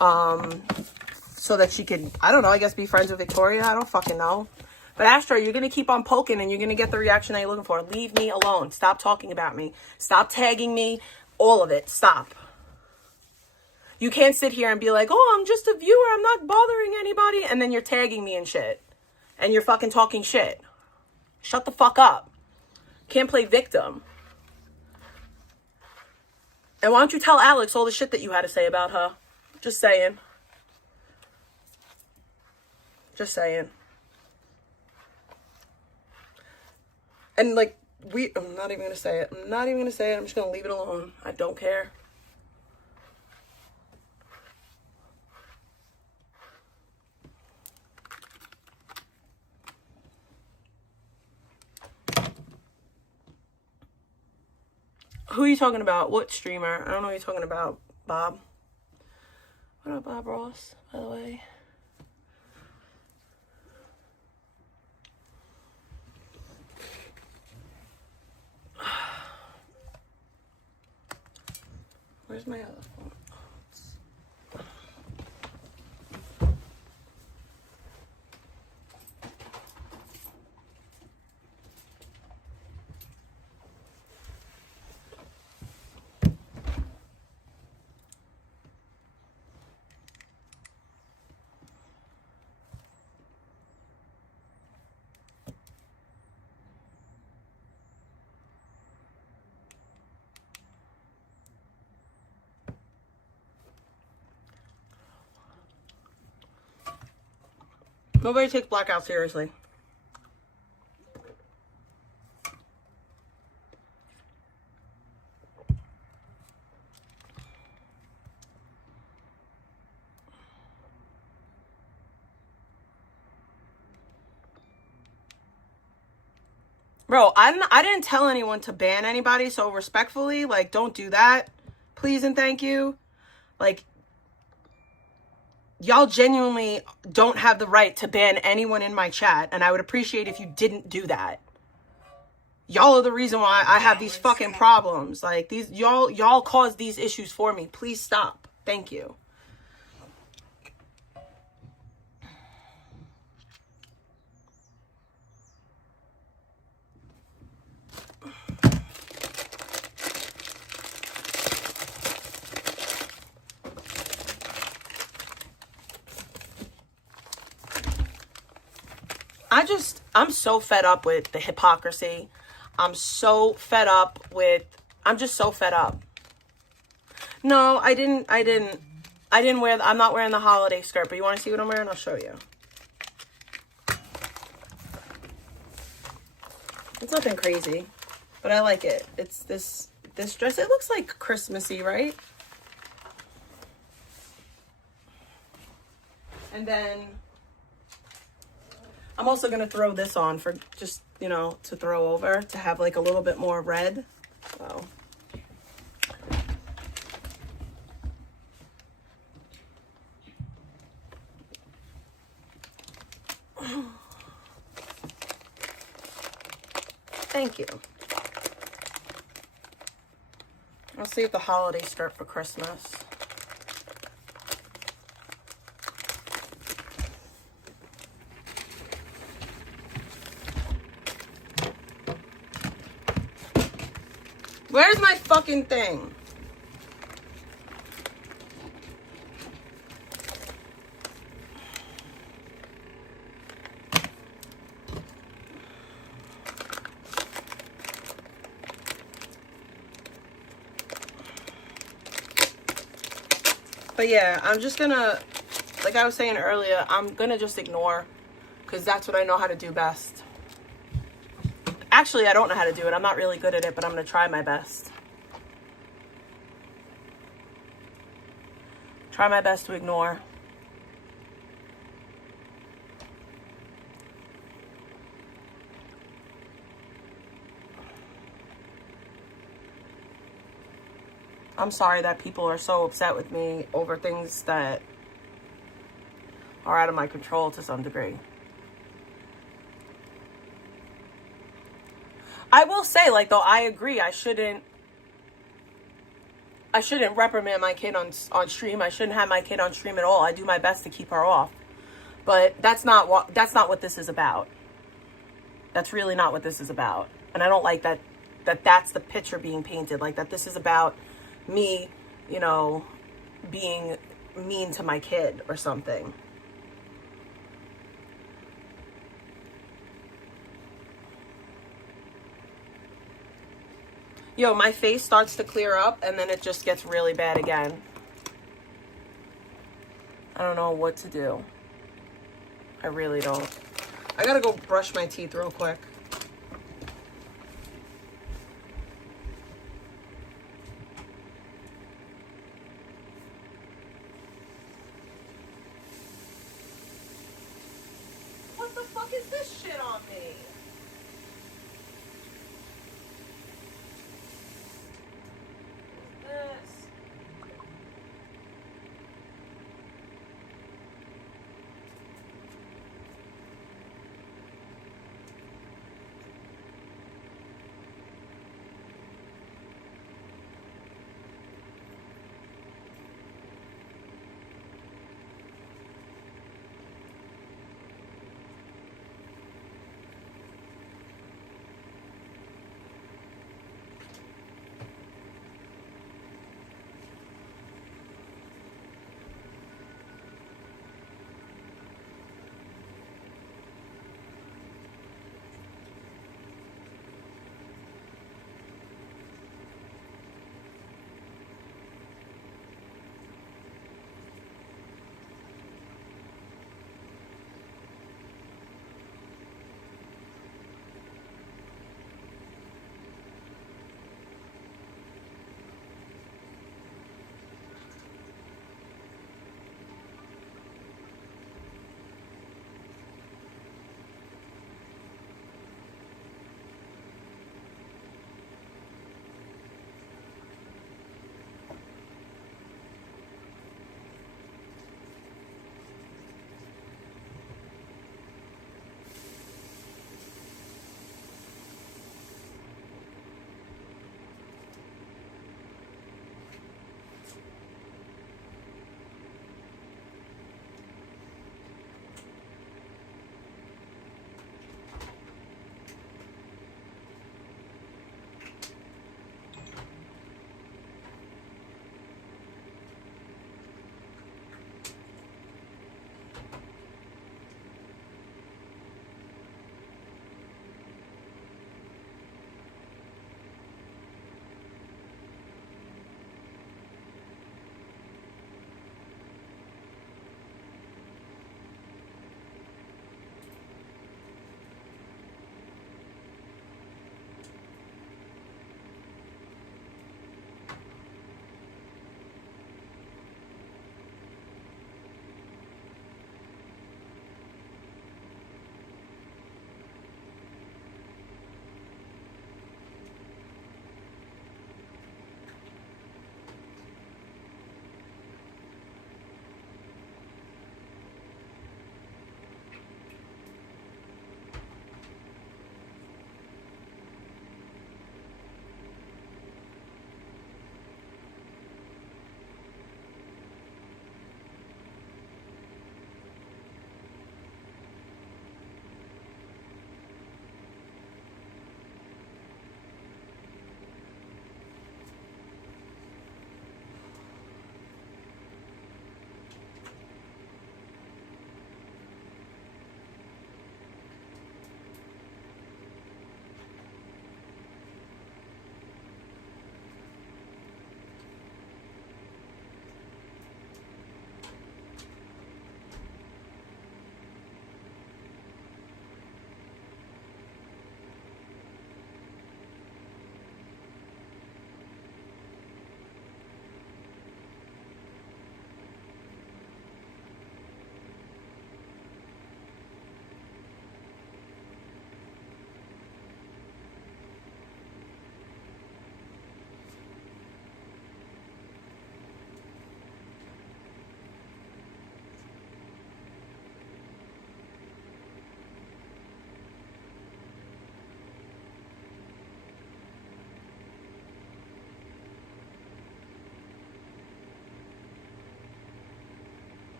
So that she could, I don't know, I guess be friends with Victoria. I don't fucking know. But Astro, you're going to keep on poking and you're going to get the reaction that you're looking for. Leave me alone. Stop talking about me. Stop tagging me. All of it. Stop. You can't sit here and be like, oh, I'm just a viewer. I'm not bothering anybody. And then you're tagging me and shit. And you're fucking talking shit. Shut the fuck up. Can't play victim. And why don't you tell Alex all the shit that you had to say about her? Just saying. Just saying. And like, I'm not even going to say it. I'm not even going to say it. I'm just going to leave it alone. I don't care. Who are you talking about? What streamer? I don't know who you're talking about. Bob. What up, Bob Ross, by the way? Where's my other phone? Nobody takes blackout seriously. Bro, I didn't tell anyone to ban anybody, so respectfully, like, don't do that. Please and thank you. Like, y'all genuinely don't have the right to ban anyone in my chat, and I would appreciate if you didn't do that. Y'all are the reason why I have these fucking problems. Like, these y'all caused these issues for me. Please stop. Thank you. I'm so fed up with the hypocrisy. I'm so fed up with, I'm just so fed up. No, I didn't wear, I'm not wearing the holiday skirt, but you want to see what I'm wearing? I'll show you. It's nothing crazy, but I like it. It's this dress. It looks like Christmassy, right? And then I'm also going to throw this on for just, you know, to throw over, to have like a little bit more red. So. Thank you. I'll save the holiday skirt for Christmas. Where's my fucking thing? But yeah, I'm just gonna, like I was saying earlier, I'm gonna just ignore, because that's what I know how to do best. Actually, I don't know how to do it. I'm not really good at it, but I'm gonna try my best. Try my best to ignore. I'm sorry that people are so upset with me over things that are out of my control to some degree. I will say, like, though, I agree. I shouldn't reprimand my kid on stream. I shouldn't have my kid on stream at all. I do my best to keep her off. But that's not what this is about. That's really not what this is about. And I don't like that's the picture being painted, like that this is about me, you know, being mean to my kid or something. Yo, my face starts to clear up and then it just gets really bad again. I don't know what to do. I really don't. I gotta go brush my teeth real quick. What the fuck is this shit on me? This.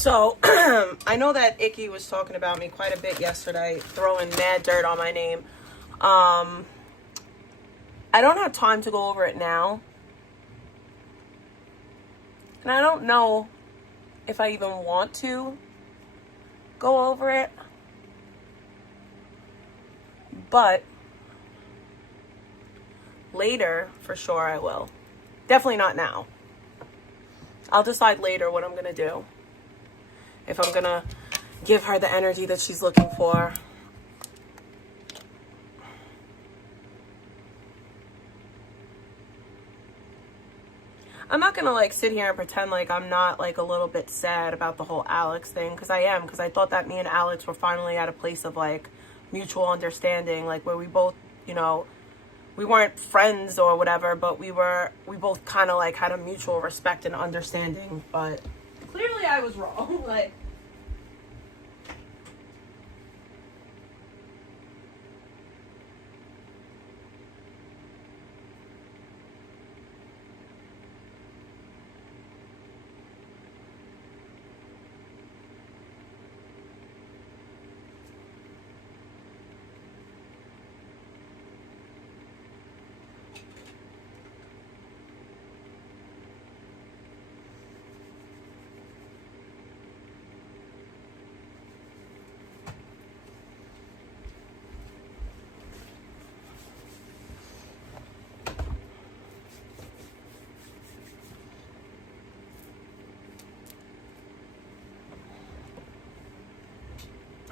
So, I know that Icky was talking about me quite a bit yesterday, throwing mad dirt on my name. I don't have time to go over it now. And I don't know if I even want to go over it. But later, for sure I will. Definitely not now. I'll decide later what I'm going to do. If I'm going to give her the energy that she's looking for. I'm not going to like sit here and pretend like I'm not like a little bit sad about the whole Alex thing. Because I am. Because I thought that me and Alex were finally at a place of like mutual understanding. Like where we both, you know, we weren't friends or whatever. But we both kind of like had a mutual respect and understanding. But clearly I was wrong. Like.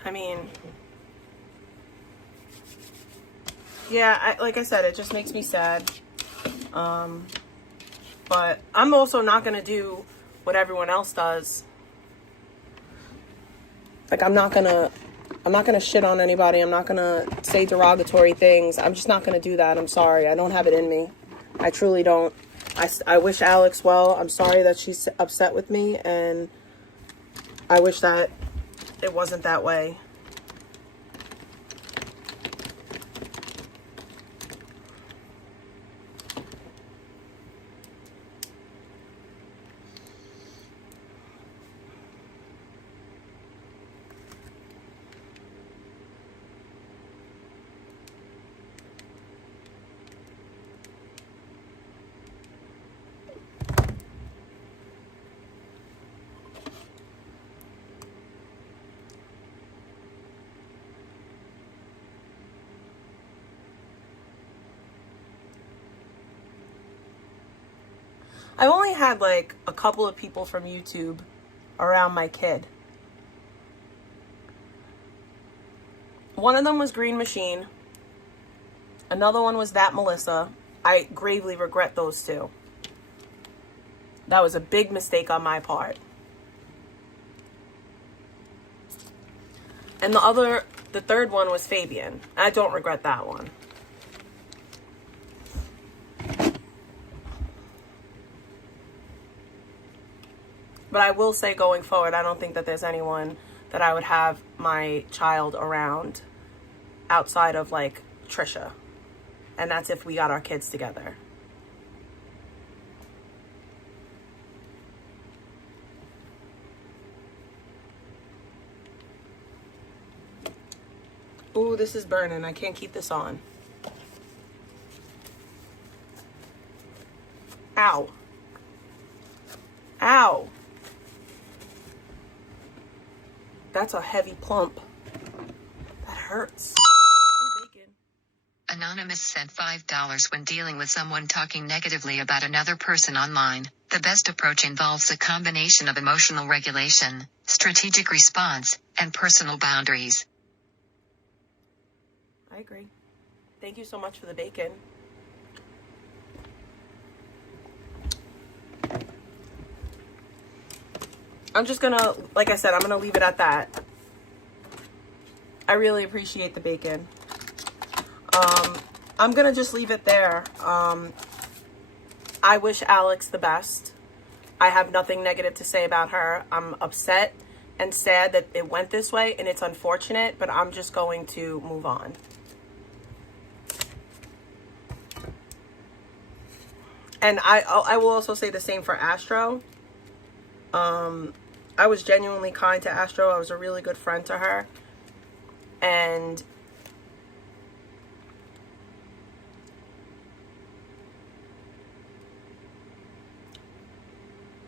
I mean, yeah, like I said, it just makes me sad. But I'm also not going to do what everyone else does. Like, I'm not going to shit on anybody. I'm not going to say derogatory things. I'm just not going to do that. I'm sorry. I don't have it in me. I truly don't. I wish Alex well. I'm sorry that she's upset with me, and I wish that it wasn't that way. I've only had like a couple of people from YouTube around my kid. One of them was Green Machine. Another one was That Melissa. I gravely regret those two. That was a big mistake on my part. And the third one was Fabian. I don't regret that one. But I will say going forward, I don't think that there's anyone that I would have my child around outside of like Trisha. And that's if we got our kids together. Ooh, this is burning. I can't keep this on. Ow. Ow. That's a heavy plump. That hurts. Ooh, bacon. Anonymous sent $5 when dealing with someone talking negatively about another person online. The best approach involves a combination of emotional regulation, strategic response, and personal boundaries. I agree. Thank you so much for the bacon. I'm just gonna, like I said, I'm gonna leave it at that. I really appreciate the bacon. I'm gonna just leave it there. I wish Alex the best. I have nothing negative to say about her. I'm upset and sad that it went this way, and it's unfortunate, but I'm just going to move on. And I will also say the same for Astro. I was genuinely kind to Astro. I was a really good friend to her. And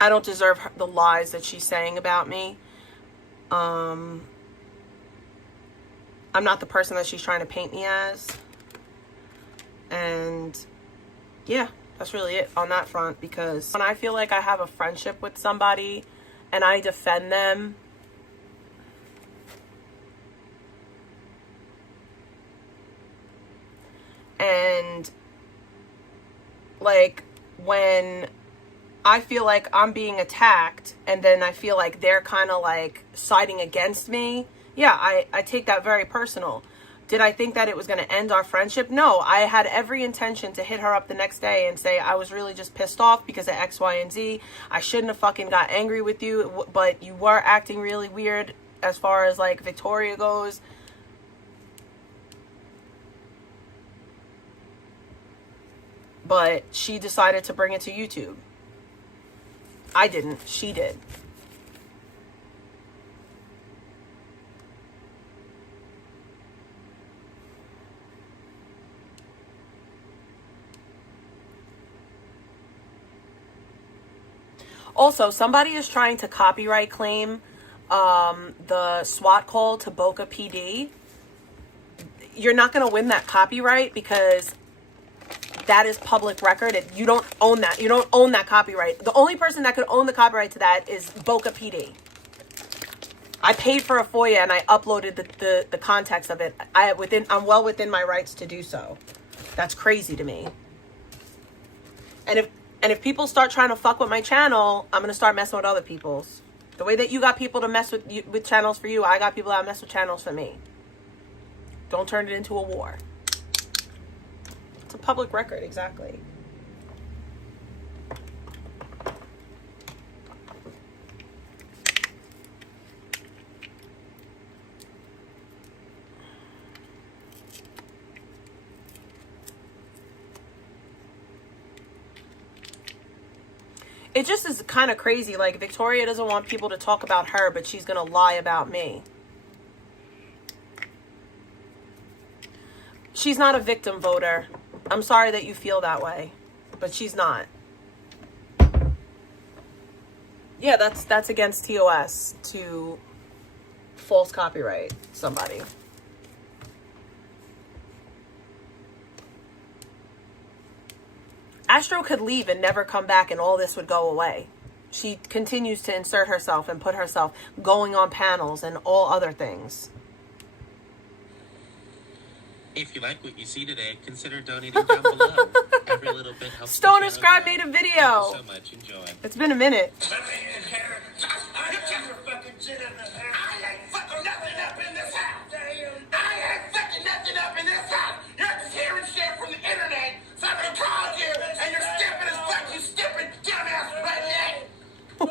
I don't deserve the lies that she's saying about me. I'm not the person that she's trying to paint me as. And yeah, that's really it on that front. Because when I feel like I have a friendship with somebody and I defend them, and like when I feel like I'm being attacked and then I feel like they're kind of like siding against me, yeah, I take that very personal. Did I think that it was going to end our friendship? No, I had every intention to hit her up the next day and say, I was really just pissed off because of X, Y, and Z. I shouldn't have fucking got angry with you, but you were acting really weird as far as like Victoria goes. But she decided to bring it to YouTube. I didn't. She did. Also, somebody is trying to copyright claim the SWAT call to Boca PD. You're not going to win that copyright because that is public record. You don't own that. You don't own that copyright. The only person that could own the copyright to that is Boca PD. I paid for a FOIA and I uploaded the context of it. I'm well within my rights to do so. That's crazy to me. And if people start trying to fuck with my channel, I'm gonna start messing with other people's. The way that you got people to mess with channels for you, I got people that mess with channels for me. Don't turn it into a war. It's a public record, exactly. It just is kind of crazy. Like, Victoria doesn't want people to talk about her, but she's going to lie about me. She's not a victim voter. I'm sorry that you feel that way, but she's not. Yeah, that's against TOS to false copyright somebody. Astro could leave and never come back and all this would go away. She continues to insert herself and put herself going on panels and all other things. If you like what you see today, consider donating down below. Every little bit helps. Stoner Scribe made a video. Thank you so much. Enjoy. It's been a minute.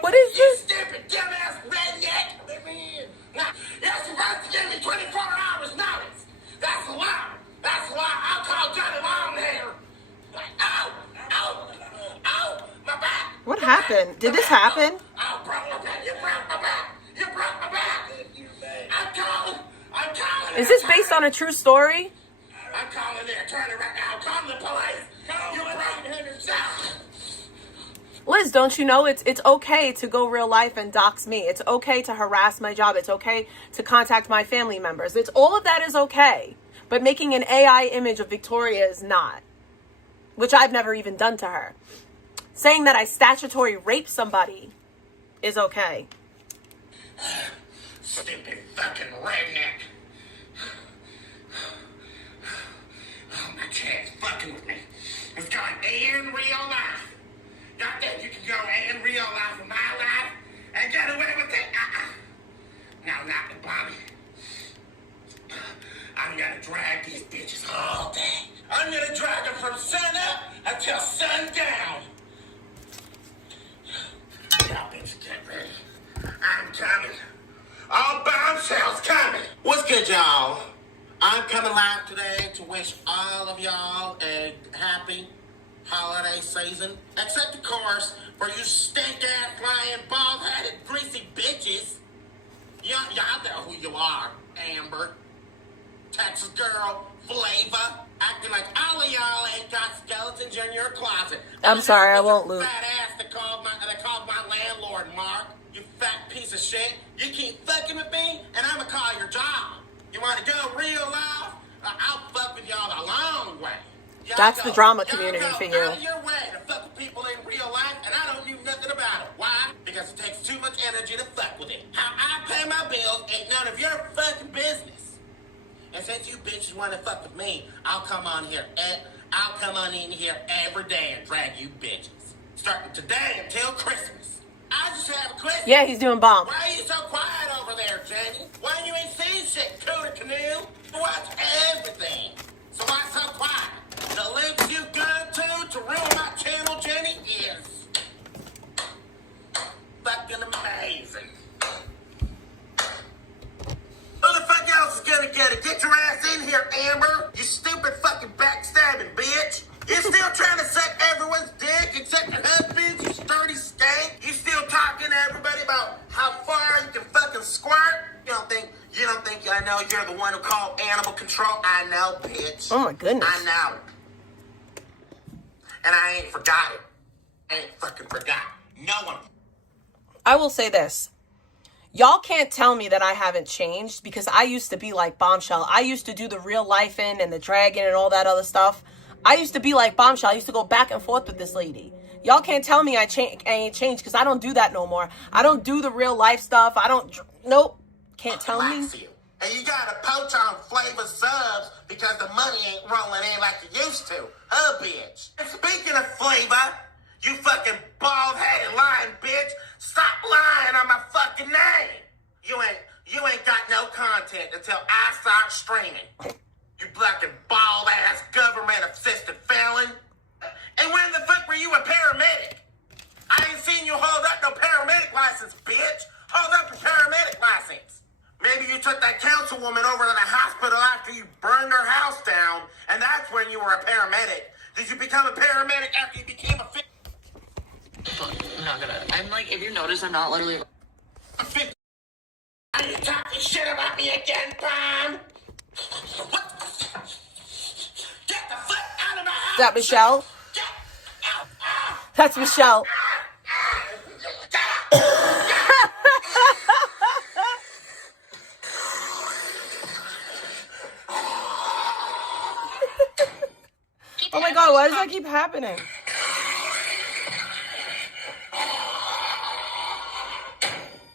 What is this? Stupid dumbass redneck. You're supposed to give me 24 hours notice. That's a lie. That's a lie. I'll call Johnny Longhair. Oh, my back. What happened? Did this happen? Oh, broke my back. You broke my back. You broke my back. I'm calling. Is this based on a true story? I'm calling the attorney right now. I'm calling the police. You broke yourself. Liz, don't you know it's okay to go real life and dox me? It's okay to harass my job. It's okay to contact my family members. It's all of that is okay. But making an AI image of Victoria is not. Which I've never even done to her. Saying that I statutory raped somebody is okay. Stupid fucking redneck. Oh, my dad's fucking with me. It's gone in real life. Y'all think you can go in real life in my life and get away with it? No, not the Bobby. I'm gonna drag these bitches all day. I'm gonna drag them from sun up until sundown. Y'all bitches get ready. I'm coming. All bombshells coming. What's good, y'all? I'm coming live today to wish all of y'all a happy holiday season, except of course for you stink-ass, flying, bald-headed, greasy bitches Y'all know who you are, Amber. Texas girl, Flavor, acting like all of y'all ain't got skeletons in your closet. I'm sorry, I won't loop. Fat ass that called my landlord, Mark. You fat piece of shit. You keep fucking with me, and I'ma call your job. You wanna go real loud? I'll fuck with y'all the long way. That's the drama community for you. Out of your way to fuck with people in real life, and I don't do nothing about it. Why? Because it takes too much energy to fuck with it. How I pay my bills ain't none of your fucking business. And since you bitches want to fuck with me, I'll come on in here every day and drag you bitches. Starting today until Christmas. I just have a question. Yeah, he's doing bomb. Why are you so quiet over there, Jenny? Why you ain't seen shit, Cooter Canoe? You watch everything. So why so quiet? The links you've gone to ruin my channel, Jenny, is fucking amazing. Who the fuck else is gonna get it? Get your ass in here, Amber. You stupid fucking backstabbing bitch. You're still trying to suck everyone's dick except your husband's, you sturdy skank. You still talking to everybody about how far you can fucking squirt? You don't think I know you're the one who called animal control? I know, bitch. Oh my goodness. I know. And I ain't forgot it. I ain't fucking forgot. No one. I will say this. Y'all can't tell me that I haven't changed, because I used to be like Bombshell. I used to do the real life in and the dragon and all that other stuff. I used to be like Bombshell. I used to go back and forth with this lady. Y'all can't tell me I ain't changed, because I don't do that no more. I don't do the real life stuff. Nope. Can't tell me. And you gotta poach on Flavor subs because the money ain't rolling in like it used to. Bitch. And speaking of Flavor, you fucking bald-headed lying bitch, stop lying on my fucking name. You ain't got no content until I start streaming. You fucking bald-ass government-assisted felon. And when the fuck were you a paramedic? I ain't seen you hold up no paramedic license, bitch. Hold up your paramedic license. Maybe you took that councilwoman over to the hospital after you burned her house down, and that's when you were a paramedic. Did you become a paramedic after you became a I'm not gonna. I'm like, if you notice, I'm not literally. Are you talking shit about me again, Pam? What? Get the fuck out of my house! Is that Michelle? Get out! That's Michelle. Oh my god, why does that keep happening?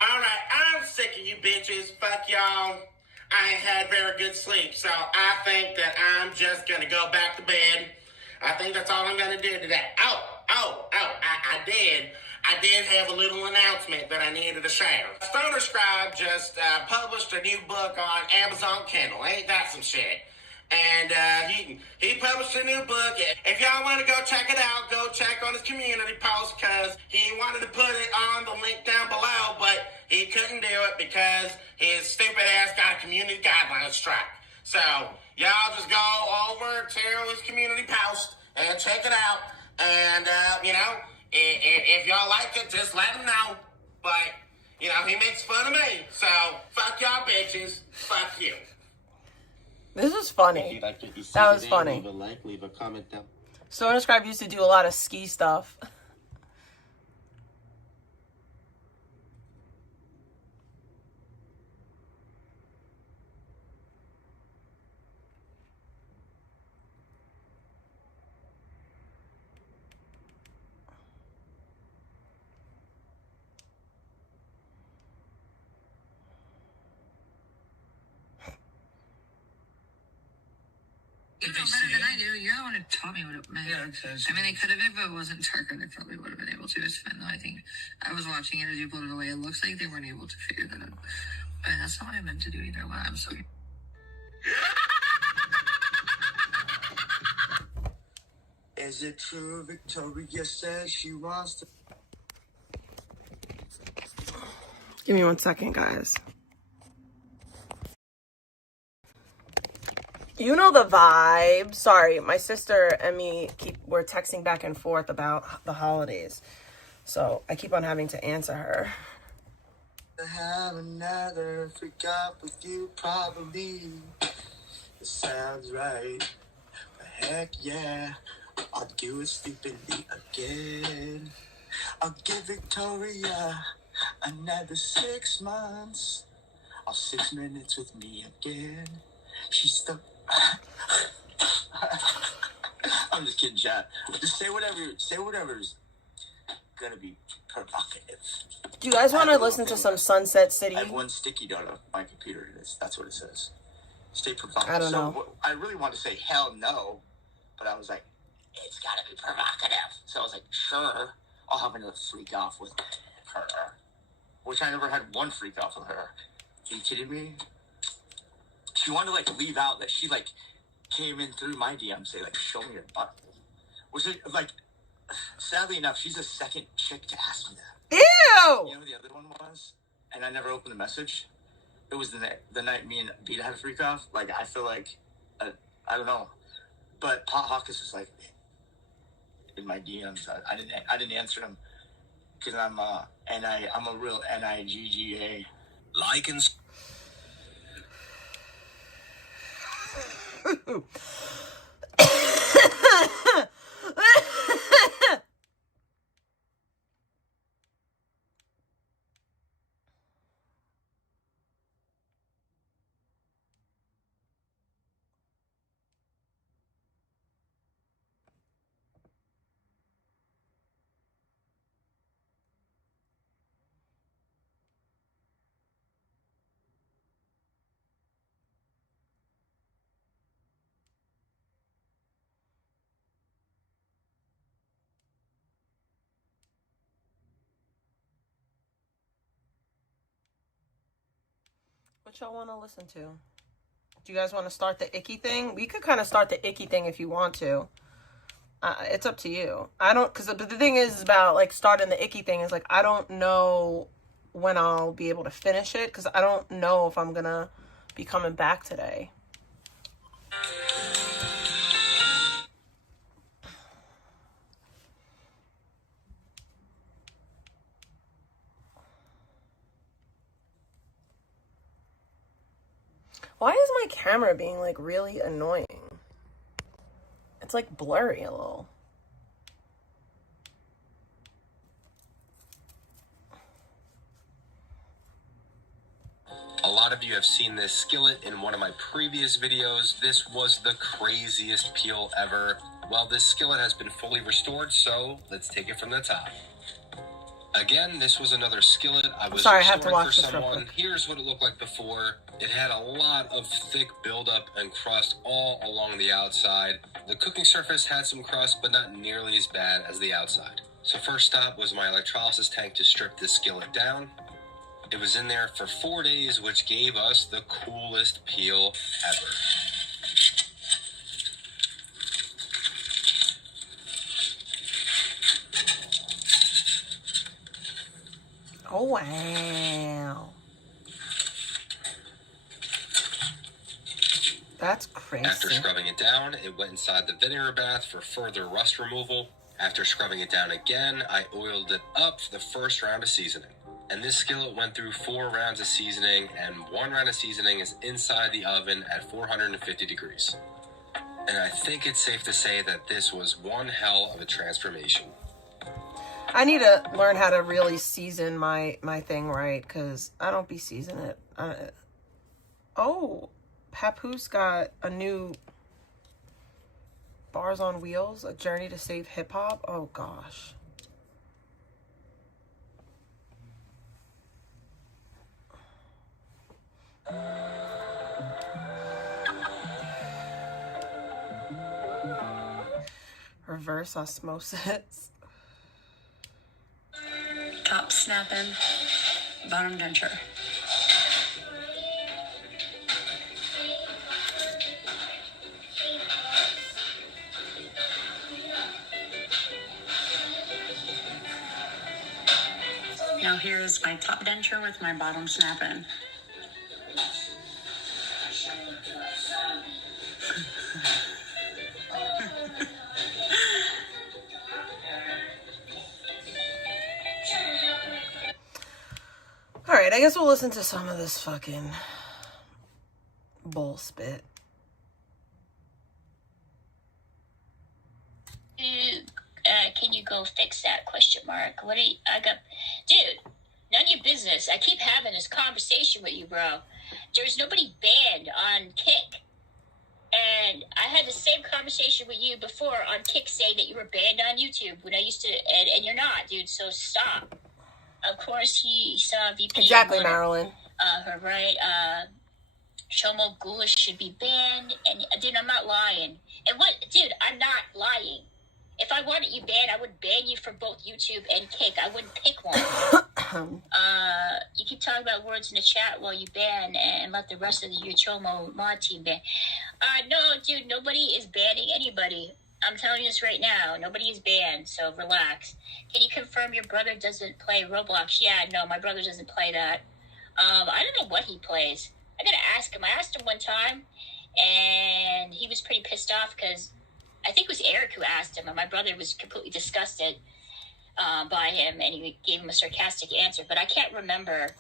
Alright, I'm sick of you bitches. Fuck y'all. I ain't had very good sleep, so I think that I'm just gonna go back to bed. I think that's all I'm gonna do today. I did have a little announcement that I needed to share. Stoner Scribe just published a new book on Amazon Kindle. Ain't that some shit? And he published a new book. If y'all want to go check it out, go check on his community post, because he wanted to put it on the link down below, but he couldn't do it because his stupid ass got a community guidelines strike. So y'all just go over to his community post and check it out. And, if y'all like it, just let him know. But, he makes fun of me. So, fuck y'all bitches. Fuck you. This was funny. That was funny. Leave a like, leave a comment down. Stoner Scribe used to do a lot of ski stuff. You know better than I do. You're the one who taught me what it meant. Yeah, I mean, they could have, if it wasn't darker, they probably would have been able to. It's fine, though. I think I was watching it as you put it away. It looks like they weren't able to figure that out. But that's not what I meant to do either. Well, I'm sorry. Is it true Victoria says she wants to... Give me 1 second, guys. You know the vibe. Sorry, my sister and me we're texting back and forth about the holidays. So I keep on having to answer her. To have another freak out with you, probably. It sounds right. But heck yeah, I'll do it stupidly again. I'll give Victoria another 6 months. Or 6 minutes with me again. She's the. I'm just kidding, chat. Just say whatever's gonna be provocative. Do you guys want to listen to some Sunset City? I have one sticky note on my computer. That's what it says. Stay provocative. I don't know. So I really want to say hell no, but I was like, it's gotta be provocative. So I was like, sure, I'll have another freak off with her. Which I never had one freak off with her. Are you kidding me? She wanted to like leave out that she like came in through my DM, say like, show me your butt. Which is like, sadly enough, she's the second chick to ask me that. Ew! You know who the other one was? And I never opened the message. It was the night me and Beta had a freak off. Like, I feel like, I don't know. But Pot Hawkins was like, in my DMs, I didn't answer him. Because I'm a real NIGGA. Like and... What y'all want to listen to? Do you guys want to start the icky thing? We could kind of start the icky thing if you want to. It's up to you. Because the thing is about like starting the icky thing is like, I don't know when I'll be able to finish it because I don't know if I'm going to be coming back today. Why is my camera being like really annoying? It's like blurry a little. A lot of you have seen this skillet in one of my previous videos. This was the craziest peel ever. Well, this skillet has been fully restored, so let's take it from the top. Again, this was another skillet I was restoring for someone. Here's what it looked like before. It had a lot of thick buildup and crust all along the outside. The cooking surface had some crust, but not nearly as bad as the outside. So first stop was my electrolysis tank to strip this skillet down. It was in there for 4 days, which gave us the coolest peel ever. Oh, wow. That's crazy. After scrubbing it down, it went inside the vinegar bath for further rust removal. After scrubbing it down again, I oiled it up for the first round of seasoning. And this skillet went through 4 rounds of seasoning, and 1 round of seasoning is inside the oven at 450 degrees. And I think it's safe to say that this was one hell of a transformation. I need to learn how to really season my thing right, because I don't be seasoning it. Oh, Papoose got a new Bars on Wheels, A Journey to Save Hip Hop. Oh, gosh. Reverse osmosis. Top snapping, bottom denture. Now here's my top denture with my bottom snapping. All right, I guess we'll listen to some of this fucking bull spit. Can you go fix that? Question mark. What I got, dude? None of your business. I keep having this conversation with you, bro. There's nobody banned on Kick, and I had the same conversation with you before on Kick, saying that you were banned on YouTube when I used to, and you're not, dude. So stop. Of course, he saw VP. Exactly, Marilyn. Her right. Chomo Ghoulish should be banned, and dude, I'm not lying. And what, dude? I'm not lying. If I wanted you banned, I would ban you for both YouTube and Kick. I wouldn't pick one. You keep talking about words in the chat while you ban and let the rest of the Chomo mod team ban. No, dude, nobody is banning anybody. I'm telling you this right now. Nobody is banned, so relax. Can you confirm your brother doesn't play Roblox? Yeah, no, my brother doesn't play that. I don't know what he plays. I gotta ask him. I asked him one time, and he was pretty pissed off because I think it was Eric who asked him, and my brother was completely disgusted by him, and he gave him a sarcastic answer. But I can't remember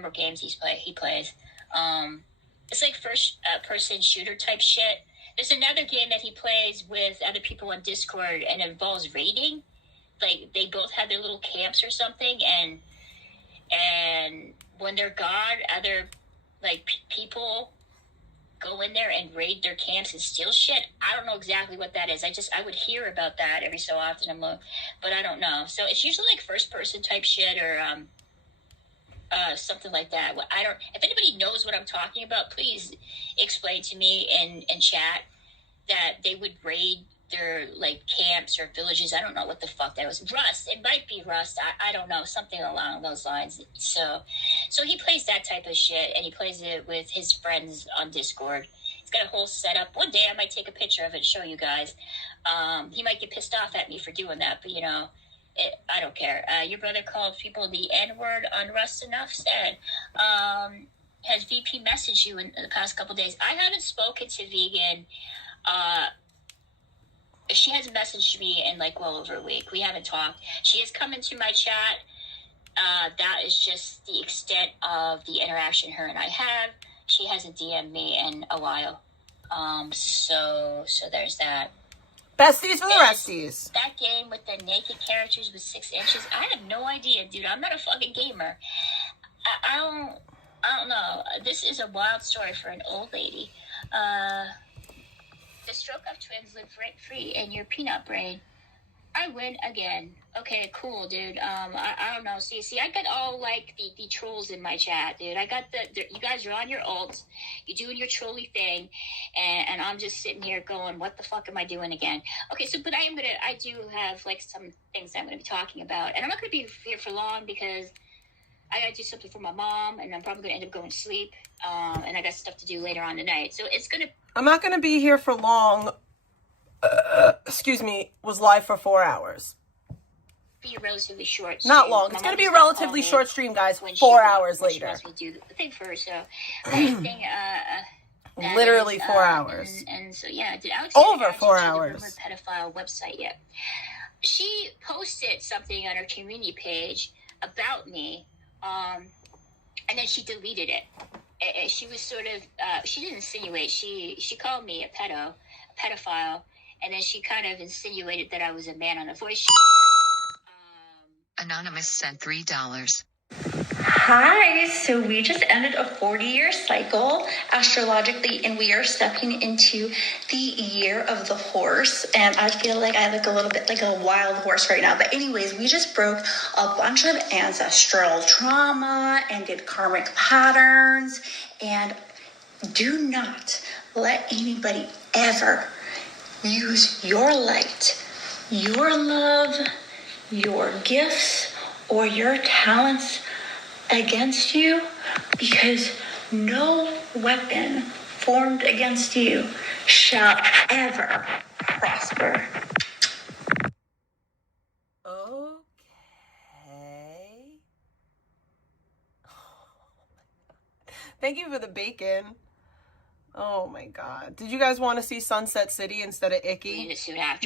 what games he plays. It's like first person shooter type shit. There's another game that he plays with other people on Discord, and it involves raiding. Like they both have their little camps or something, and when they're gone, other like people go in there and raid their camps and steal shit. I don't know exactly what that is. I would hear about that every so often, but I don't know. So it's usually like first person type shit or something like that. If anybody knows what I'm talking about, please explain to me in chat that they would raid their like camps or villages. I don't know what the fuck that was. Rust. It might be Rust. I don't know. Something along those lines. So he plays that type of shit, and he plays it with his friends on Discord. He's got a whole setup. One day I might take a picture of it and show you guys. He might get pissed off at me for doing that, but I don't care. Your brother called people the N-word on Rust. Enough said. Has VP messaged you in the past couple days? I haven't spoken to Vegan. She has messaged me in like well over a week. We haven't talked. She has come into my chat. That is just the extent of the interaction her and I have. She hasn't DM'd me in a while. So there's that. Besties for the resties. That game with the naked characters with 6 inches. I have no idea, dude. I'm not a fucking gamer. I don't know. This is a wild story for an old lady. The stroke of twins live rent-free in your peanut brain. I win again. Okay, cool, dude. I don't know. See, I got all like the trolls in my chat, dude. I got you guys are on your ults. You're doing your trolly thing, and I'm just sitting here going, what the fuck am I doing again? Okay, so but I do have like some things I'm gonna be talking about, and I'm not gonna be here for long because I gotta do something for my mom, and I'm probably gonna end up going to sleep. And I got stuff to do later on tonight, so I'm not gonna be here for long. Excuse me, was live for 4 hours. Be relatively short. Not long. It's going to be a relatively short stream, guys. 4 hours later. She do the thing for her, so anything, literally 4 hours. And so yeah, did Alex over 4 hours? The pedophile website yet? She posted something on her community page about me, and then she deleted it. She was sort of she didn't insinuate. She called me a pedophile. And then she kind of insinuated that I was a man on a voice. Anonymous sent $3. Hi, so we just ended a 40-year cycle astrologically, and we are stepping into the year of the horse. And I feel like I look a little bit like a wild horse right now. But anyways, we just broke a bunch of ancestral trauma and did karmic patterns. And do not let anybody ever use your light, your love, your gifts, or your talents against you, because no weapon formed against you shall ever prosper. Okay. Thank you for the bacon. Oh my God. Did you guys want to see Sunset City instead of Icky? You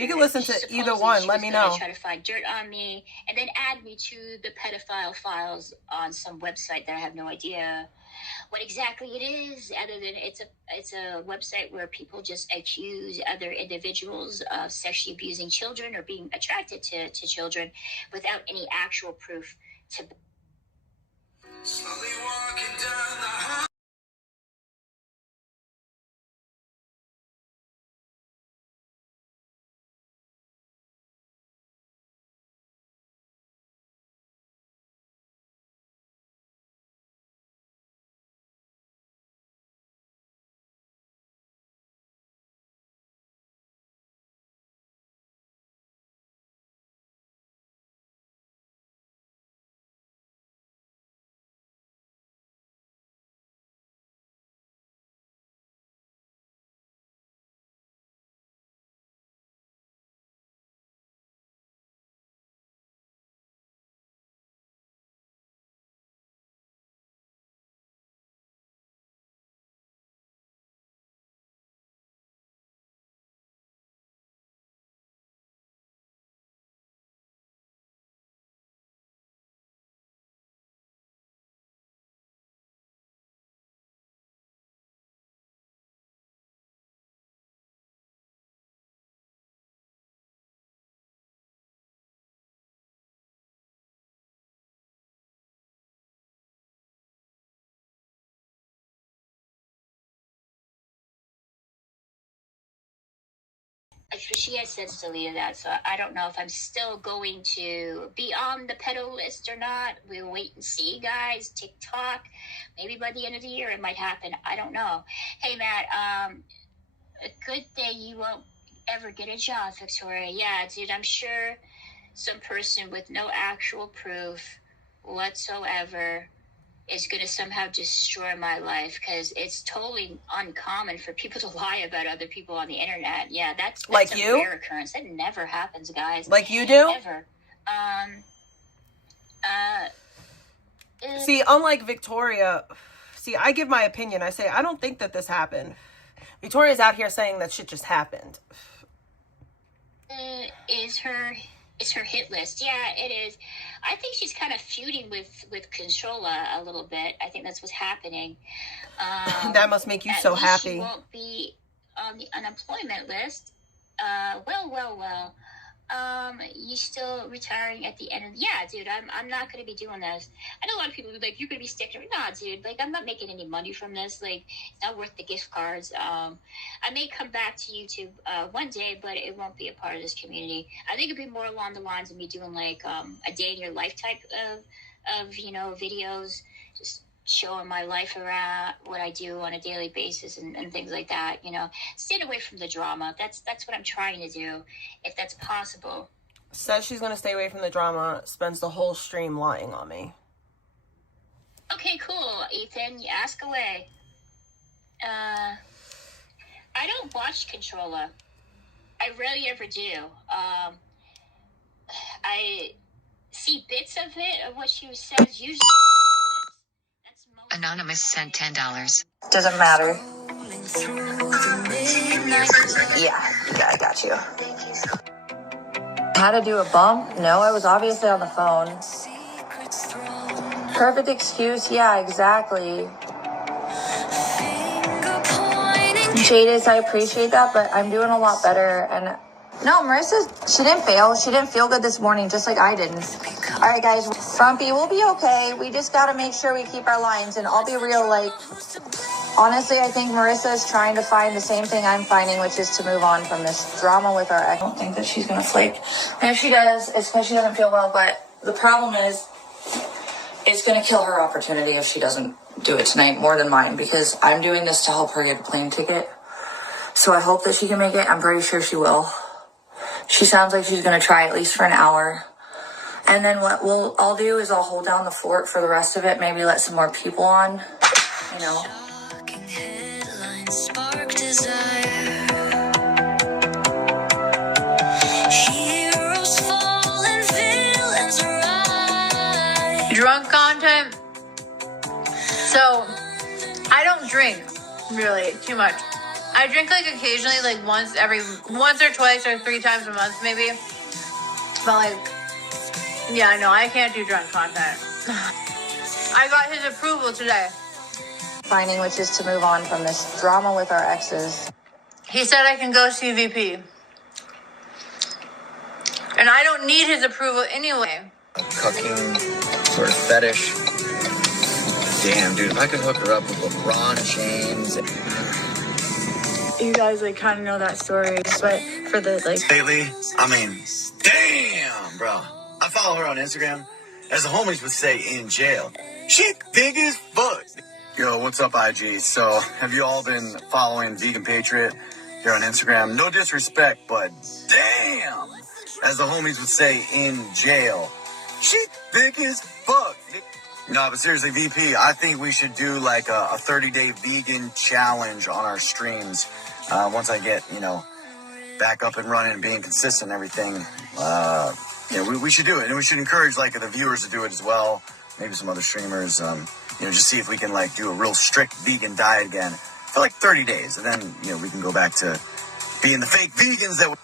can her. listen to Supposedly either one. she Let was me gonna know. Try to find dirt on me and then add me to the pedophile files on some website that I have no idea what exactly it is, other than it's a website where people just accuse other individuals of sexually abusing children or being attracted to children without any actual proof to. Slowly walking down the hall. She has since deleted that, so I don't know if I'm still going to be on the pedo list or not. We'll wait and see, guys. TikTok, maybe by the end of the year it might happen. I don't know. Hey, Matt, a good thing you won't ever get a job, Victoria. Yeah, dude, I'm sure some person with no actual proof whatsoever is going to somehow destroy my life, because it's totally uncommon for people to lie about other people on the internet. Yeah, that's like a you? rare occurrence. That never happens, guys. Like you do? Ever. See, unlike Victoria, see, I give my opinion. I say, I don't think that this happened. Victoria's out here saying that shit just happened. Is her hit list. Yeah, it is. I think she's kind of feuding with Controlla a little bit. I think that's what's happening. That must make you so happy. She won't be on the unemployment list. Well. You still retiring at the end of... Yeah, dude, I'm not going to be doing this. I know a lot of people are like, you're going to be sticking... Nah, dude, like, I'm not making any money from this. Like, it's not worth the gift cards. I may come back to YouTube one day, but it won't be a part of this community. I think it'd be more along the lines of me doing, like, a day in your life type of you know, videos. Just showing my life around, what I do on a daily basis and things like that, you know. Staying away from the drama. That's what I'm trying to do, if that's possible. Says she's going to stay away from the drama, spends the whole stream lying on me. Okay, cool, Ethan. You ask away. I don't watch Controlla. I rarely ever do. I see bits of it, of what she says, usually. Anonymous sent $10. Doesn't matter. Yeah, I got you. How to do a bump? No, I was obviously on the phone. Perfect excuse? Yeah, exactly. Jadis, I appreciate that, but I'm doing a lot better. And no, Marissa, she didn't fail. She didn't feel good this morning, just like I didn't. All right, guys, Frumpy, we'll be okay. We just got to make sure we keep our lines. And I'll be real, like, honestly, I think Marissa is trying to find the same thing I'm finding, which is to move on from this drama with our ex. I don't think that she's going to flake. And if she does, it's because she doesn't feel well. But the problem is, it's going to kill her opportunity if she doesn't do it tonight, more than mine, because I'm doing this to help her get a plane ticket. So I hope that she can make it. I'm pretty sure she will. She sounds like she's going to try at least for an hour. And then what I'll do is I'll hold down the fort for the rest of it. Maybe let some more people on, you know. Drunk content. So, I don't drink. Really, too much. I drink like occasionally, like once or twice or 3 times a month, maybe. But like, yeah, no, I can't do drunk content. I got his approval today. Finding, which is to move on from this drama with our exes. He said I can go see VP. And I don't need his approval anyway. Cooking sort of fetish. Damn, dude, if I could hook her up with LeBron James. You guys like kind of know that story, but for the like Lately, I mean, damn, bro. I follow her on Instagram. As the homies would say, in jail. She big as fuck. Yo, what's up, IG? So, have you all been following Vegan Patriot here on Instagram? No disrespect, but damn. As the homies would say, in jail. She big as fuck. No, but seriously, VP, I think we should do like a 30-day vegan challenge on our streams. Once I get, back up and running and being consistent and everything, we should do it. And we should encourage like the viewers to do it as well. Maybe some other streamers, just see if we can like do a real strict vegan diet again for like 30 days. And then, we can go back to being the fake vegans that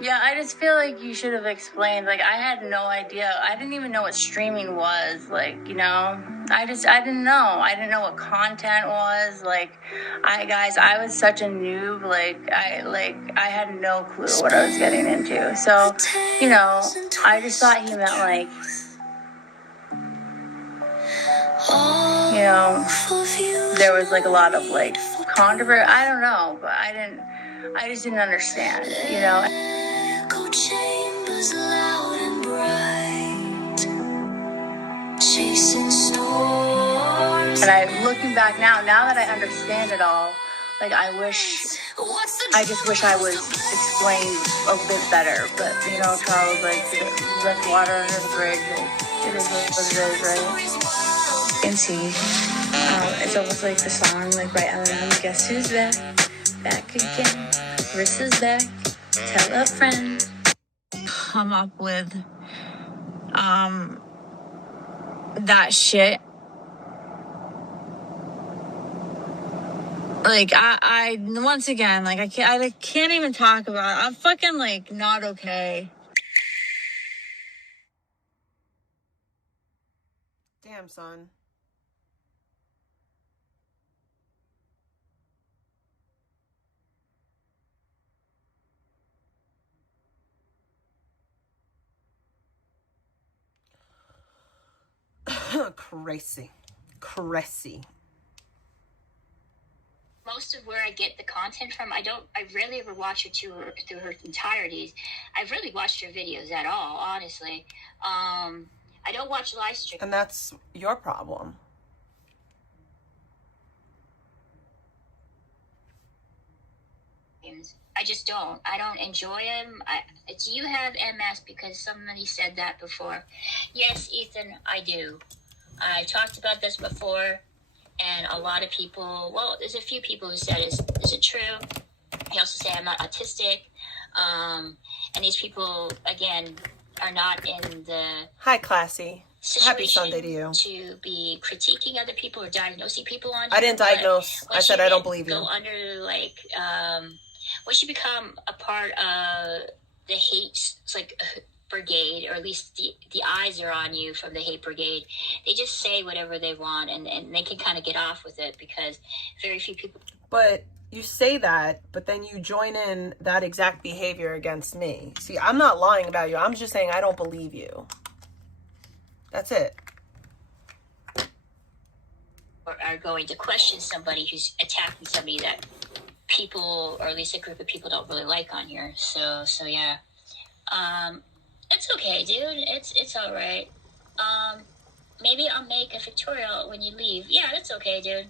yeah, I just feel like you should have explained. Like, I had no idea. I didn't even know what streaming was. Like, I didn't know. I didn't know what content was. Like, I was such a noob. I had no clue what I was getting into. So, I just thought he meant like, there was like a lot of like controversy. I don't know, but I just didn't understand, Chambers loud and bright, chasing storms. And looking back now that I understand it all, like I just wish I was explained a bit better. But Charles left water under the bridge. It is what it is, right? And see, it's almost like the song, like by Eminem. Guess who's back? Back again. Rissa's back. Tell a friend. Come up with that shit. Like I once again, like I can't even talk about it. I'm fucking like not okay. Damn, son. Crazy. Most of where I get the content from, I rarely ever watch her through her entirities. I've really watched her videos at all, honestly. I don't watch live streams. And that's your problem. I just don't. I don't enjoy them. Do you have MS? Because somebody said that before. Yes, Ethan, I do. I talked about this before, and a lot of people, well, there's a few people who said, is it true? They also say I'm not autistic. And these people, again, are not in the... Hi, Classy. Happy Sunday to you. To be critiquing other people or diagnosing people on I didn't diagnose. I said I don't believe you. Go under, like, once you become a part of the hate, it's like... brigade, or at least the eyes are on you from the hate brigade, they just say whatever they want, and they can kind of get off with it because very few people. But you say that, but then you join in that exact behavior against me. See, I'm not lying about you. I'm just saying I don't believe you. That's it. Or are going to question somebody who's attacking somebody that people, or at least a group of people, don't really like on here. So yeah. It's okay, dude. It's all right. Maybe I'll make a Victoria when you leave. Yeah, that's okay, dude.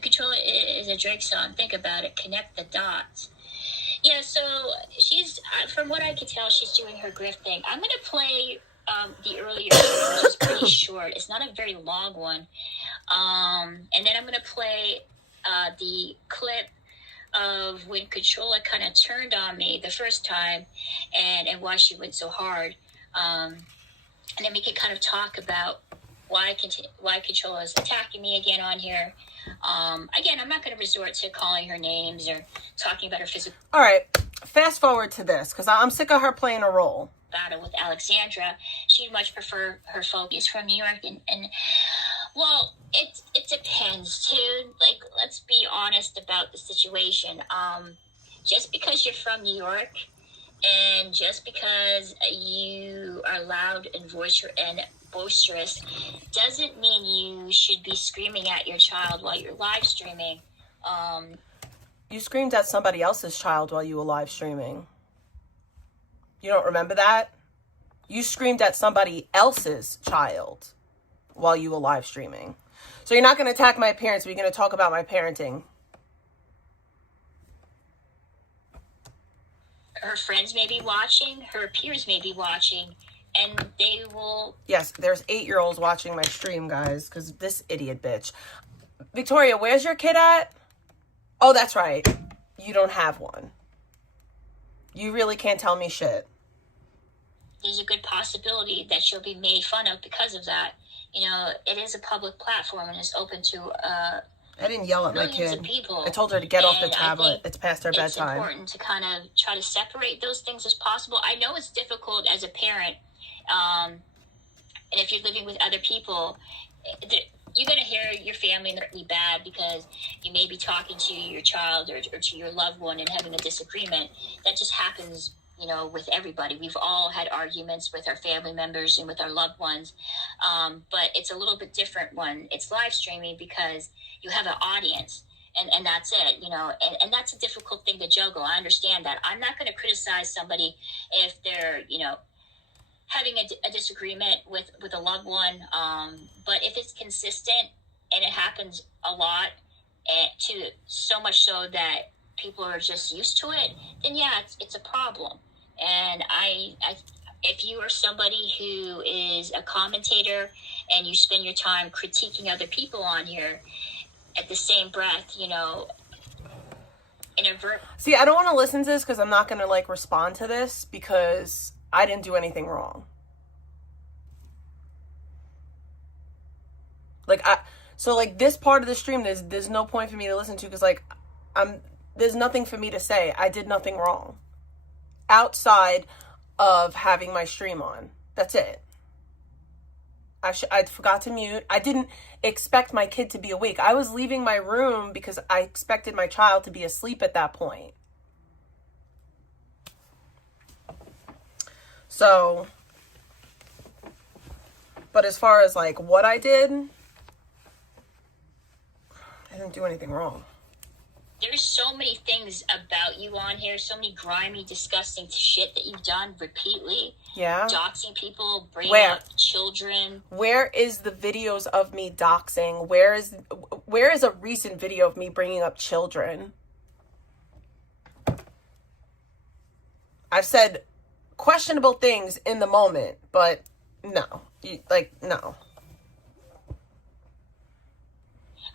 Controller is a Drake song. Think about it. Connect the dots. Yeah, so she's, from what I can tell, she's doing her grift thing. I'm going to play the earlier one, which is pretty short. It's not a very long one. And then I'm going to play the clip of when Controlla kind of turned on me the first time and why she went so hard. And then we can kind of talk about why Controlla is attacking me again on here. Again, I'm not going to resort to calling her names or talking about her physical. All right, fast forward to this, because I'm sick of her playing a role. Battle with Alexandra. She'd much prefer her focus from New York, and well, it depends too. Like, let's be honest about the situation. Just because you're from New York, and just because you are loud and boisterous, doesn't mean you should be screaming at your child while you're live streaming. You screamed at somebody else's child while you were live streaming. You don't remember that? You screamed at somebody else's child while you were live streaming. So you're not going to attack my parents, but you're going to talk about my parenting. Her friends may be watching, her peers may be watching, and they will... Yes, there's 8-year-olds watching my stream, guys, because this idiot bitch. Victoria, where's your kid at? Oh, that's right. You don't have one. You really can't tell me shit. There's a good possibility that she'll be made fun of because of that. You know, it is a public platform and it's open to I didn't yell at my kid. People. I told her to get off the tablet. It's past her bedtime. It's important to kind of try to separate those things as possible. I know it's difficult as a parent, and if you're living with other people, you're going to hear your family really bad because you may be talking to your child or to your loved one and having a disagreement. That just happens, you know, with everybody. We've all had arguments with our family members and with our loved ones. But it's a little bit different when it's live streaming because you have an audience and that's it, you know, and that's a difficult thing to juggle. I understand that. I'm not going to criticize somebody if they're, you know, having a disagreement with a loved one. But if it's consistent and it happens a lot, to so much so that people are just used to it, then yeah, it's a problem. And if you are somebody who is a commentator and you spend your time critiquing other people on here, at the same breath, you know, See, I don't want to listen to this because I'm not going to like respond to this because I didn't do anything wrong. So this part of the stream, there's no point for me to listen to because like there's nothing for me to say. I did nothing wrong outside of having my stream on. That's it. I forgot to mute. I didn't expect my kid to be awake. I was leaving my room because I expected my child to be asleep at that point. So, but as far as like what I did, I didn't do anything wrong. There's so many things about you on here, so many grimy, disgusting shit that you've done repeatedly. Yeah. Doxing people, bringing up children. Where is the videos of me doxing? Where is a recent video of me bringing up children? I've said questionable things in the moment, but no. No.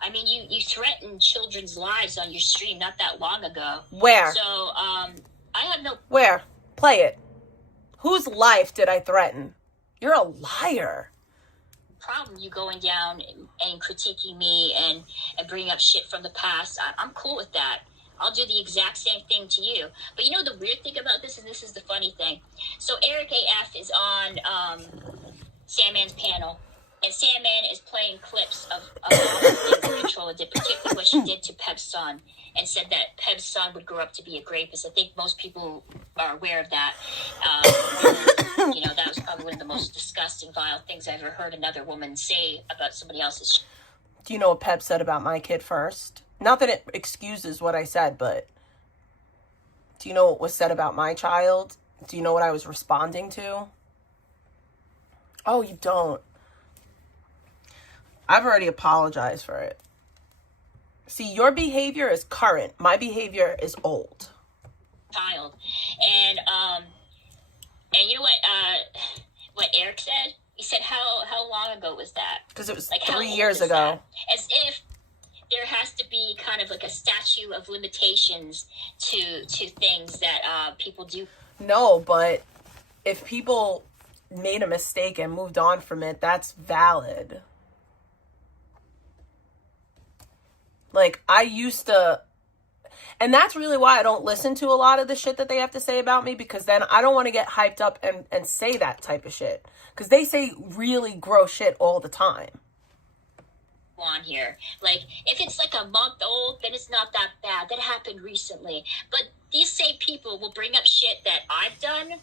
I mean, you threatened children's lives on your stream not that long ago. Where? So, I have no... Where? Play it. Whose life did I threaten? You're a liar. Problem you going down and critiquing me and bringing up shit from the past. I'm cool with that. I'll do the exact same thing to you. But you know the weird thing about this, and this is the funny thing. So Eric AF is on Sandman's panel. And Sandman is playing clips of all the things that Controlla did, particularly what she did to Peb's son, and said that Peb's son would grow up to be a rapist. I think most people are aware of that. You know, that was probably one of the most disgusting, vile things I ever heard another woman say about somebody else's. Do you know what Peb said about my kid first? Not that it excuses what I said, but do you know what was said about my child? Do you know what I was responding to? Oh, you don't. I've already apologized for it. See, your behavior is current. My behavior is old. Child. And you know what Eric said? He said, how long ago was that? Because it was like 3 years ago. As if there has to be kind of like a statute of limitations to things that people do. No, but if people made a mistake and moved on from it, that's valid. Like, I used to, and that's really why I don't listen to a lot of the shit that they have to say about me, because then I don't want to get hyped up and say that type of shit. Because they say really gross shit all the time. On here, like, if it's like a month old, then it's not that bad. That happened recently. But these same people will bring up shit that I've done,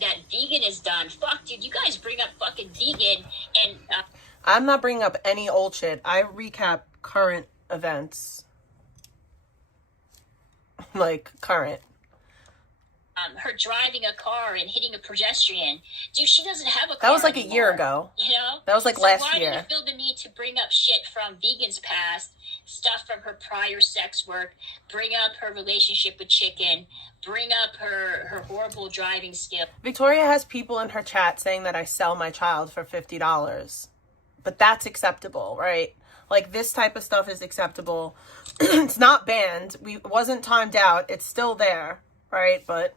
that vegan has done. Fuck, dude, you guys bring up fucking vegan, and I'm not bringing up any old shit. I recap current events. Like, current. Her driving a car and hitting a pedestrian. Dude, she doesn't have a car That was like anymore, a year ago. You know? That was like so last why year. do you feel the need to bring up shit from vegans' past, stuff from her prior sex work, bring up her relationship with chicken, bring up her horrible driving skill? Victoria has people in her chat saying that I sell my child for $50. But that's acceptable, right? Like, this type of stuff is acceptable. It's not banned. It wasn't timed out. It's still there, right? But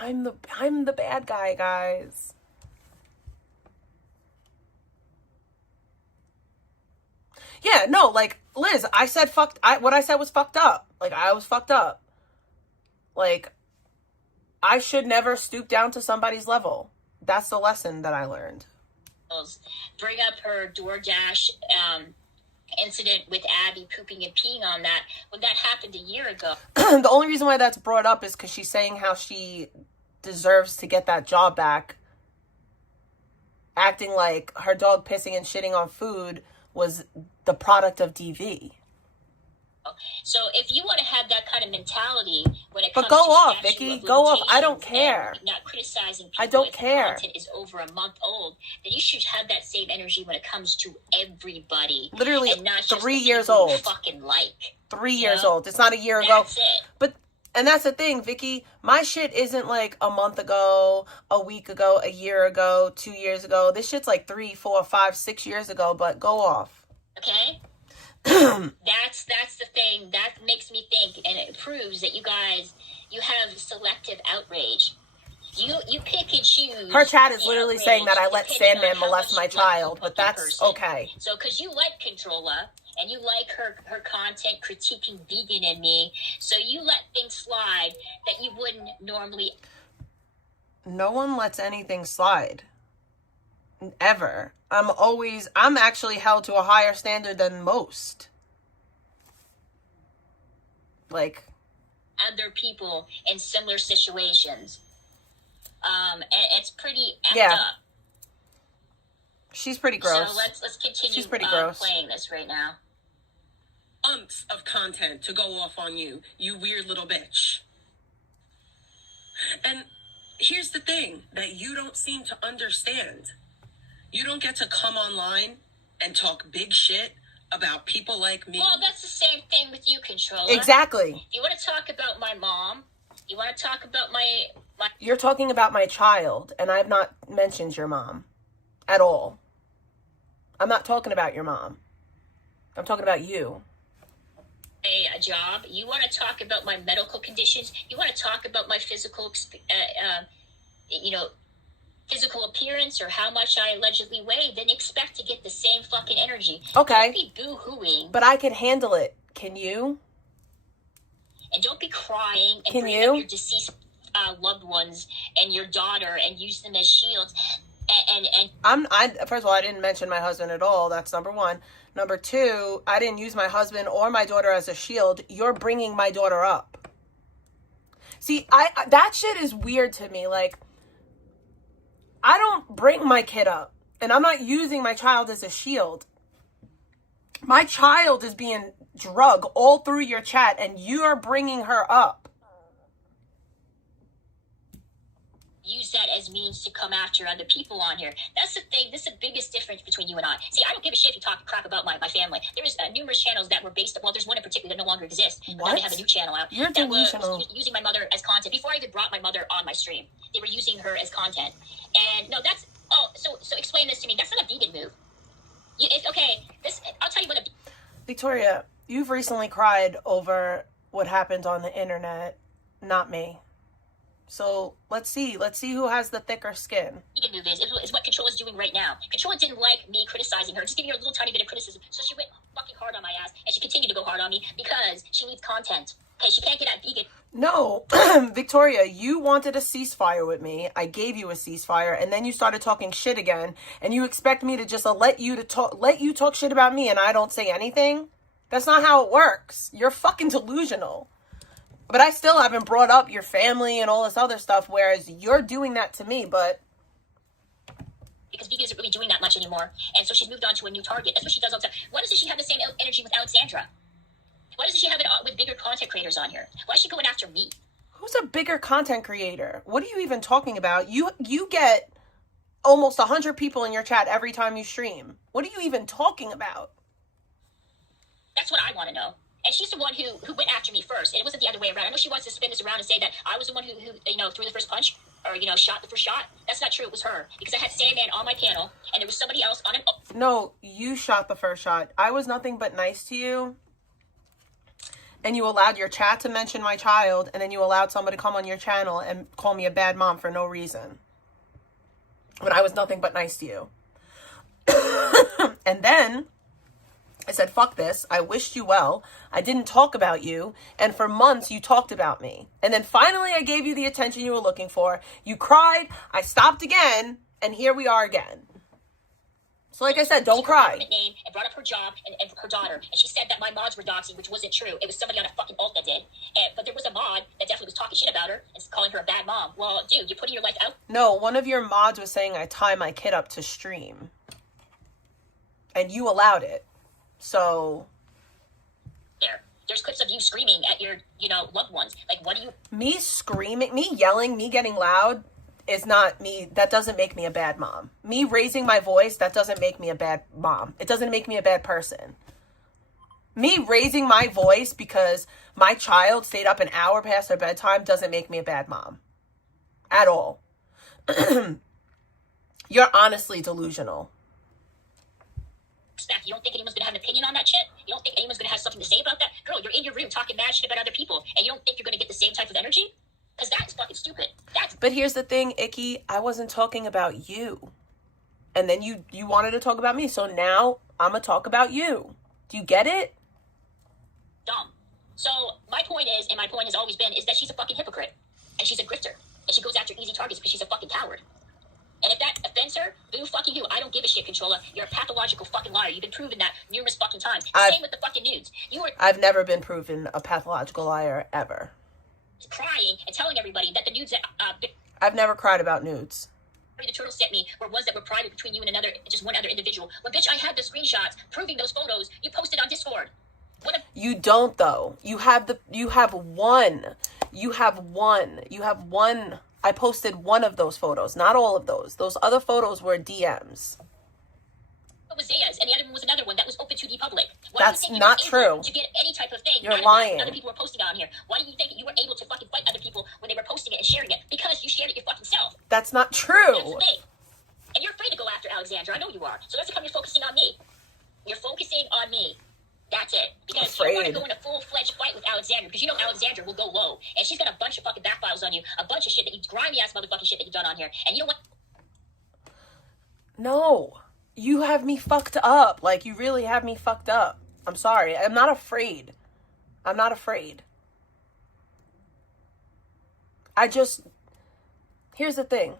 I'm the bad guy, guys. Yeah, no, like, Liz, I said what I said was fucked up. Like, I was fucked up. Like, I should never stoop down to somebody's level. That's the lesson that I learned. Bring up her DoorDash incident with Abby pooping and peeing on that when that happened a year ago. The only reason why that's brought up is because she's saying how she deserves to get that job back, acting like her dog pissing and shitting on food was the product of DV. So if you want to have that kind of mentality when it But comes go to off, statute Vicky. of Go off. I don't limitations care. and not criticizing people I don't if care. the content is over a month old, then you should have that same energy when it comes to everybody. Literally and not just 3 the years people you old. fucking like. 3 You years know? old. It's not a year ago. That's it. But, and that's the thing, Vicky. My shit isn't like a month ago, a week ago, a year ago, 2 years ago. This shit's like 3, 4, 5, 6 years ago, but go off. Okay? That's the thing. That makes me think, and it proves that you guys, you have selective outrage. You pick and choose. Her chat is the literally saying that I outrage let depending Sandman on how molest much my you like child, the but fucking that's person. okay. So, because you like Controlla, and you like her content critiquing vegan and me, so you let things slide that you wouldn't normally. No one lets anything slide. Ever. I'm actually held to a higher standard than most. Like, Other people in similar situations. And it's pretty effed Yeah. up. she's pretty gross. So let's continue She's pretty gross. playing this right now. Of content to go off on you, you weird little bitch. And here's the thing that you don't seem to understand. You don't get to come online and talk big shit about people like me. Well, that's the same thing with you, Controlla. Exactly. You want to talk about my mom? You want to talk about my... You're talking about my child, and I've not mentioned your mom at all. I'm not talking about your mom. I'm talking about you. A job? You want to talk about my medical conditions? You want to talk about my physical, physical appearance or how much I allegedly weigh? Then expect to get the same fucking energy. Okay. Don't be boo-hooing. But I can handle it. Can you? And don't be crying and Can bring you? up your deceased loved ones and your daughter and use them as shields. And First of all, I didn't mention my husband at all. That's number one. Number two, I didn't use my husband or my daughter as a shield. You're bringing my daughter up. See, that shit is weird to me. Like, I don't bring my kid up, and I'm not using my child as a shield. My child is being drugged all through your chat, and you're bringing her up. use that as means to come after other people on here. That's the thing. This is the biggest difference between you and I. See, I don't give a shit if you talk crap about my family. There was numerous channels that were based, well, there's one in particular that no longer exists. What? They have a new channel out. You're that delusional. was using my mother as content. Before I even brought my mother on my stream, they were using her as content. And no, that's, so explain this to me. That's not a vegan move. Okay, I'll tell you what Victoria, you've recently cried over what happened on the internet, not me. So let's see who has the thicker skin. Move is what Controlla's doing right now. Controlla didn't like me criticizing her, just giving her a little tiny bit of criticism. So she went fucking hard on my ass, and she continued to go hard on me because she needs content. Okay, she can't get out vegan. No, Victoria, you wanted a ceasefire with me. I gave you a ceasefire, and then you started talking shit again, and you expect me to just let you talk shit about me, and I don't say anything? That's not how it works. You're fucking delusional. But I still haven't brought up your family and all this other stuff, whereas you're doing that to me, but... Because Vegan isn't really doing that much anymore, and so she's moved on to a new target. That's what she does all the time. Why doesn't she have the same energy with Alexandra? Why doesn't she have it with bigger content creators on here? Why is she going after me? Who's a bigger content creator? What are you even talking about? You get almost 100 people in your chat every time you stream. What are you even talking about? That's what I want to know. And she's the one who went after me first, and it wasn't the other way around. I know she wants to spin this around and say that I was the one who threw the first punch, or, shot the first shot. That's not true. It was her. Because I had Sandman on my panel, and there was somebody else on him. Oh. No, you shot the first shot. I was nothing but nice to you. And you allowed your chat to mention my child, and then you allowed somebody to come on your channel and call me a bad mom for no reason. When I was nothing but nice to you. And then... I said, fuck this. I wished you well. I didn't talk about you. And for months, you talked about me. And then finally, I gave you the attention you were looking for. You cried. I stopped again. And here we are again. So like I said, don't cry. Name and brought up her job and her daughter. And she said that my mods were doxing, which wasn't true. It was somebody on a fucking alt that did. But there was a mod that definitely was talking shit about her and calling her a bad mom. Well, dude, you're putting your life out. No, one of your mods was saying I tie my kid up to stream. And you allowed it. So there's clips of you screaming at your, loved ones. Like, what do you... Me screaming, me yelling, me getting loud is not me. That doesn't make me a bad mom. Me raising my voice, that doesn't make me a bad mom. It doesn't make me a bad person. Me raising my voice because my child stayed up an hour past their bedtime doesn't make me a bad mom. At all. You're honestly delusional. You don't think anyone's going to have an opinion on that shit? You don't think anyone's going to have something to say about that? Girl, you're in your room talking mad shit about other people, and you don't think you're going to get the same type of energy? Because that's fucking stupid. But here's the thing, Icky. I wasn't talking about you. And then you wanted to talk about me, so now I'm going to talk about you. Do you get it? Dumb. So my point is, and my point has always been, is that she's a fucking hypocrite. And she's a grifter. And she goes after easy targets because she's a fucking coward. And if that offends her, boo fucking you. I don't give a shit, Controlla. You're a pathological fucking liar. You've been proven that numerous fucking times. Same with the fucking nudes. I've never been proven a pathological liar, ever. Crying and telling everybody that the nudes that... I've never cried about nudes. The turtle sent me were ones that were private between you and just one other individual. Well, bitch, I had the screenshots proving those photos you posted on Discord. You don't, though. You have one. I posted one of those photos, not all of those. Those other photos were DMs. It was Zaya's, and the other one was another one that was open to the public. That's not true. To get any type of thing, you're lying. Other people were posting on here. Why do you think you were able to fucking fight other people when they were posting it and sharing it? Because you shared it your fucking self. That's not true. That's the thing. And you're afraid to go after Alexandra. I know you are. So that's because you're focusing on me. You're focusing on me. That's it. Because you want to go in a full-fledged fight with Alexandra, because you know Alexandra will go low. And she's got a bunch of fucking backfiles on you. A bunch of shit that you, grimy-ass motherfucking shit that you've done on here. And you know what? No. You have me fucked up. Like, you really have me fucked up. I'm sorry. I'm not afraid. Here's the thing.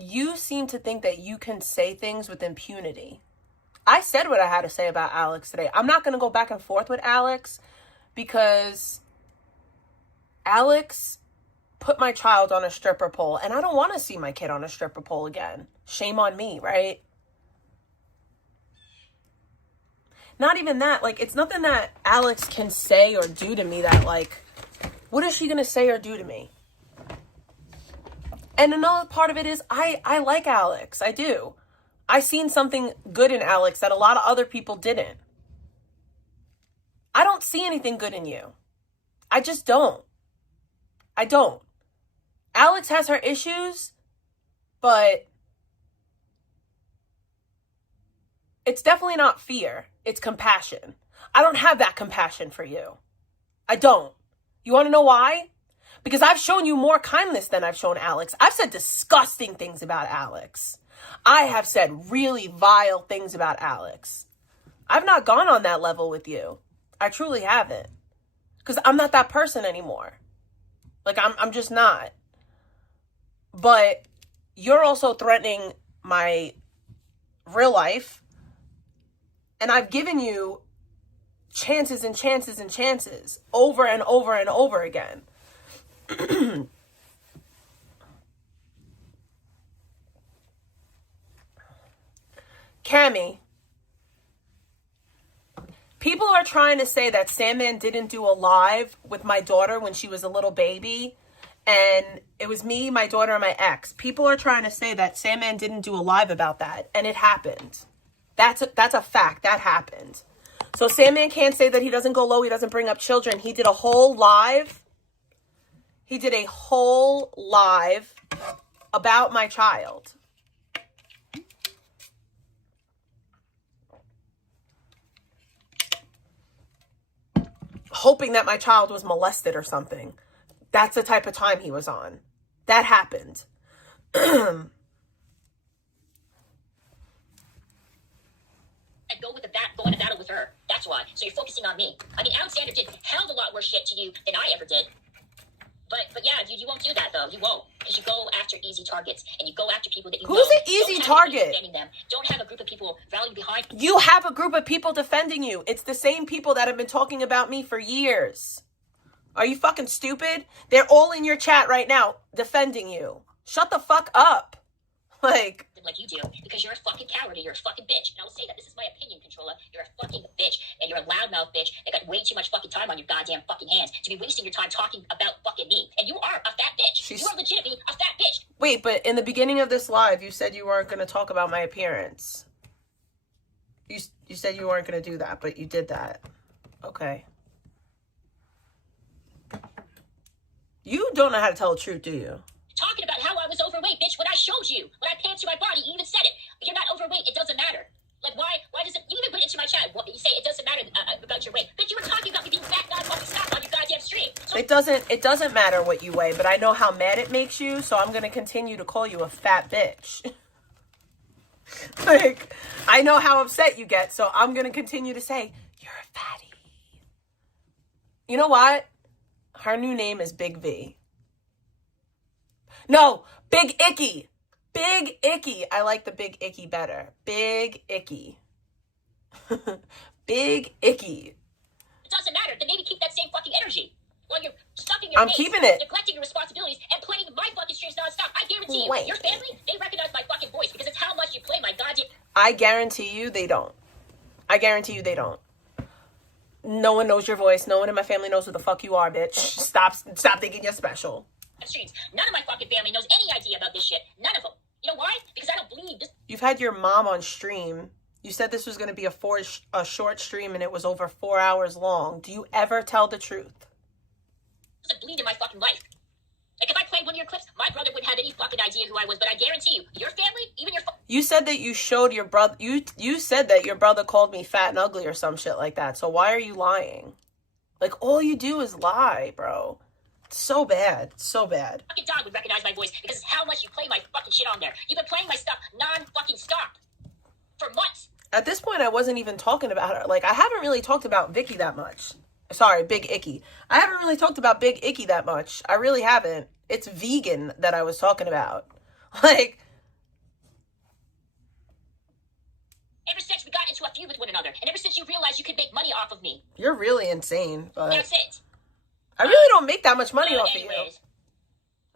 You seem to think that you can say things with impunity. I said what I had to say about Alex today. I'm not going to go back and forth with Alex because Alex put my child on a stripper pole, and I don't want to see my kid on a stripper pole again. Shame on me, right? Not even that. Like, it's nothing that Alex can say or do to me that, like, what is she going to say or do to me? And another part of it is I like Alex. I do. I seen something good in Alex that a lot of other people didn't. I don't see anything good in you. I just don't. I don't. Alex has her issues, but it's definitely not fear. It's compassion. I don't have that compassion for you. I don't. You want to know why? Because I've shown you more kindness than I've shown Alex. I've said disgusting things about Alex. I have said really vile things about Alex. I've not gone on that level with you. I truly haven't. Because I'm not that person anymore. Like, I'm just not. But you're also threatening my real life. And I've given you chances and chances and chances over and over and over again. Cammy, people are trying to say that Sandman didn't do a live with my daughter when she was a little baby, and it was me, my daughter, and my ex. People are trying to say that Sandman didn't do a live about that, and it happened. That's a fact. That happened. So Sandman can't say that he doesn't go low, he doesn't bring up children. He did a whole live. He did a whole live about my child. Hoping that my child was molested or something. That's the type of time he was on. That happened. And go with go into battle with her. That's why. So you're focusing on me. I mean, Alexander did hell of a lot worse shit to you than I ever did. But yeah, dude, you won't do that though. You won't, because you go after easy targets and you go after people that you Who's an easy target? Them. Don't have a group of people rallying behind you. You have a group of people defending you. It's the same people that have been talking about me for years. Are you fucking stupid? They're all in your chat right now defending you. Shut the fuck up. Like you do, because you're a fucking coward and you're a fucking bitch. And I will say that this is my opinion, Controlla. You're a fucking bitch, and you're a loudmouth bitch that got way too much fucking time on your goddamn fucking hands to be wasting your time talking about fucking me. And you are a fat bitch. You are legitimately a fat bitch. Wait, but in the beginning of this live, you said you weren't going to talk about my appearance. You said you weren't going to do that, but you did that. Okay. You don't know how to tell the truth, do you? Talking about how I was overweight, bitch, when I showed you, when I panned to my body, you even said it. You're not overweight, it doesn't matter. Like, why does it, you even put it into my chat, you say it doesn't matter about your weight. Bitch, you were talking about me being fat, non-fucking stop on your goddamn stream. So it doesn't matter what you weigh, but I know how mad it makes you, so I'm going to continue to call you a fat bitch. Like, I know how upset you get, so I'm going to continue to say, you're a fatty. You know what? Her new name is Big V. No, Big Icky. Big Icky. I like the Big Icky better. Big Icky. Big Icky. It doesn't matter. Then maybe keep that same fucking energy. While you're stuck in your I'm keeping it. neglecting your responsibilities and playing my fucking streams nonstop. I guarantee you, your family, they recognize my fucking voice because it's how much you play my goddamn... I guarantee you they don't. I guarantee you they don't. No one knows your voice. No one in my family knows who the fuck you are, bitch. Stop thinking you're special. Streams. None of my fucking family knows any idea about this shit. None of them. You know why? Because I don't believe this. You've had your mom on stream. You said this was going to be a short stream and it was over 4 hours long. Do you ever tell the truth? Doesn't bleed in my fucking life. Like, if I played one of your clips, my brother wouldn't have any fucking idea who I was, but I guarantee you, your family, even your... You said that you showed your brother... You said that your brother called me fat and ugly or some shit like that. So why are you lying? Like, all you do is lie, bro. It's so bad. So bad. Fucking dog would recognize my voice because it's how much you play my fucking shit on there. You've been playing my stuff non-fucking stop for months. At this point, I wasn't even talking about her. Like, I haven't really talked about Vicky that much. Sorry, Big Icky. I haven't really talked about Big Icky that much. I really haven't. It's vegan that I was talking about. Like... Ever since we got into a feud with one another, and ever since you realized you could make money off of me. You're really insane, but... That's it. I really don't make that much money off of you.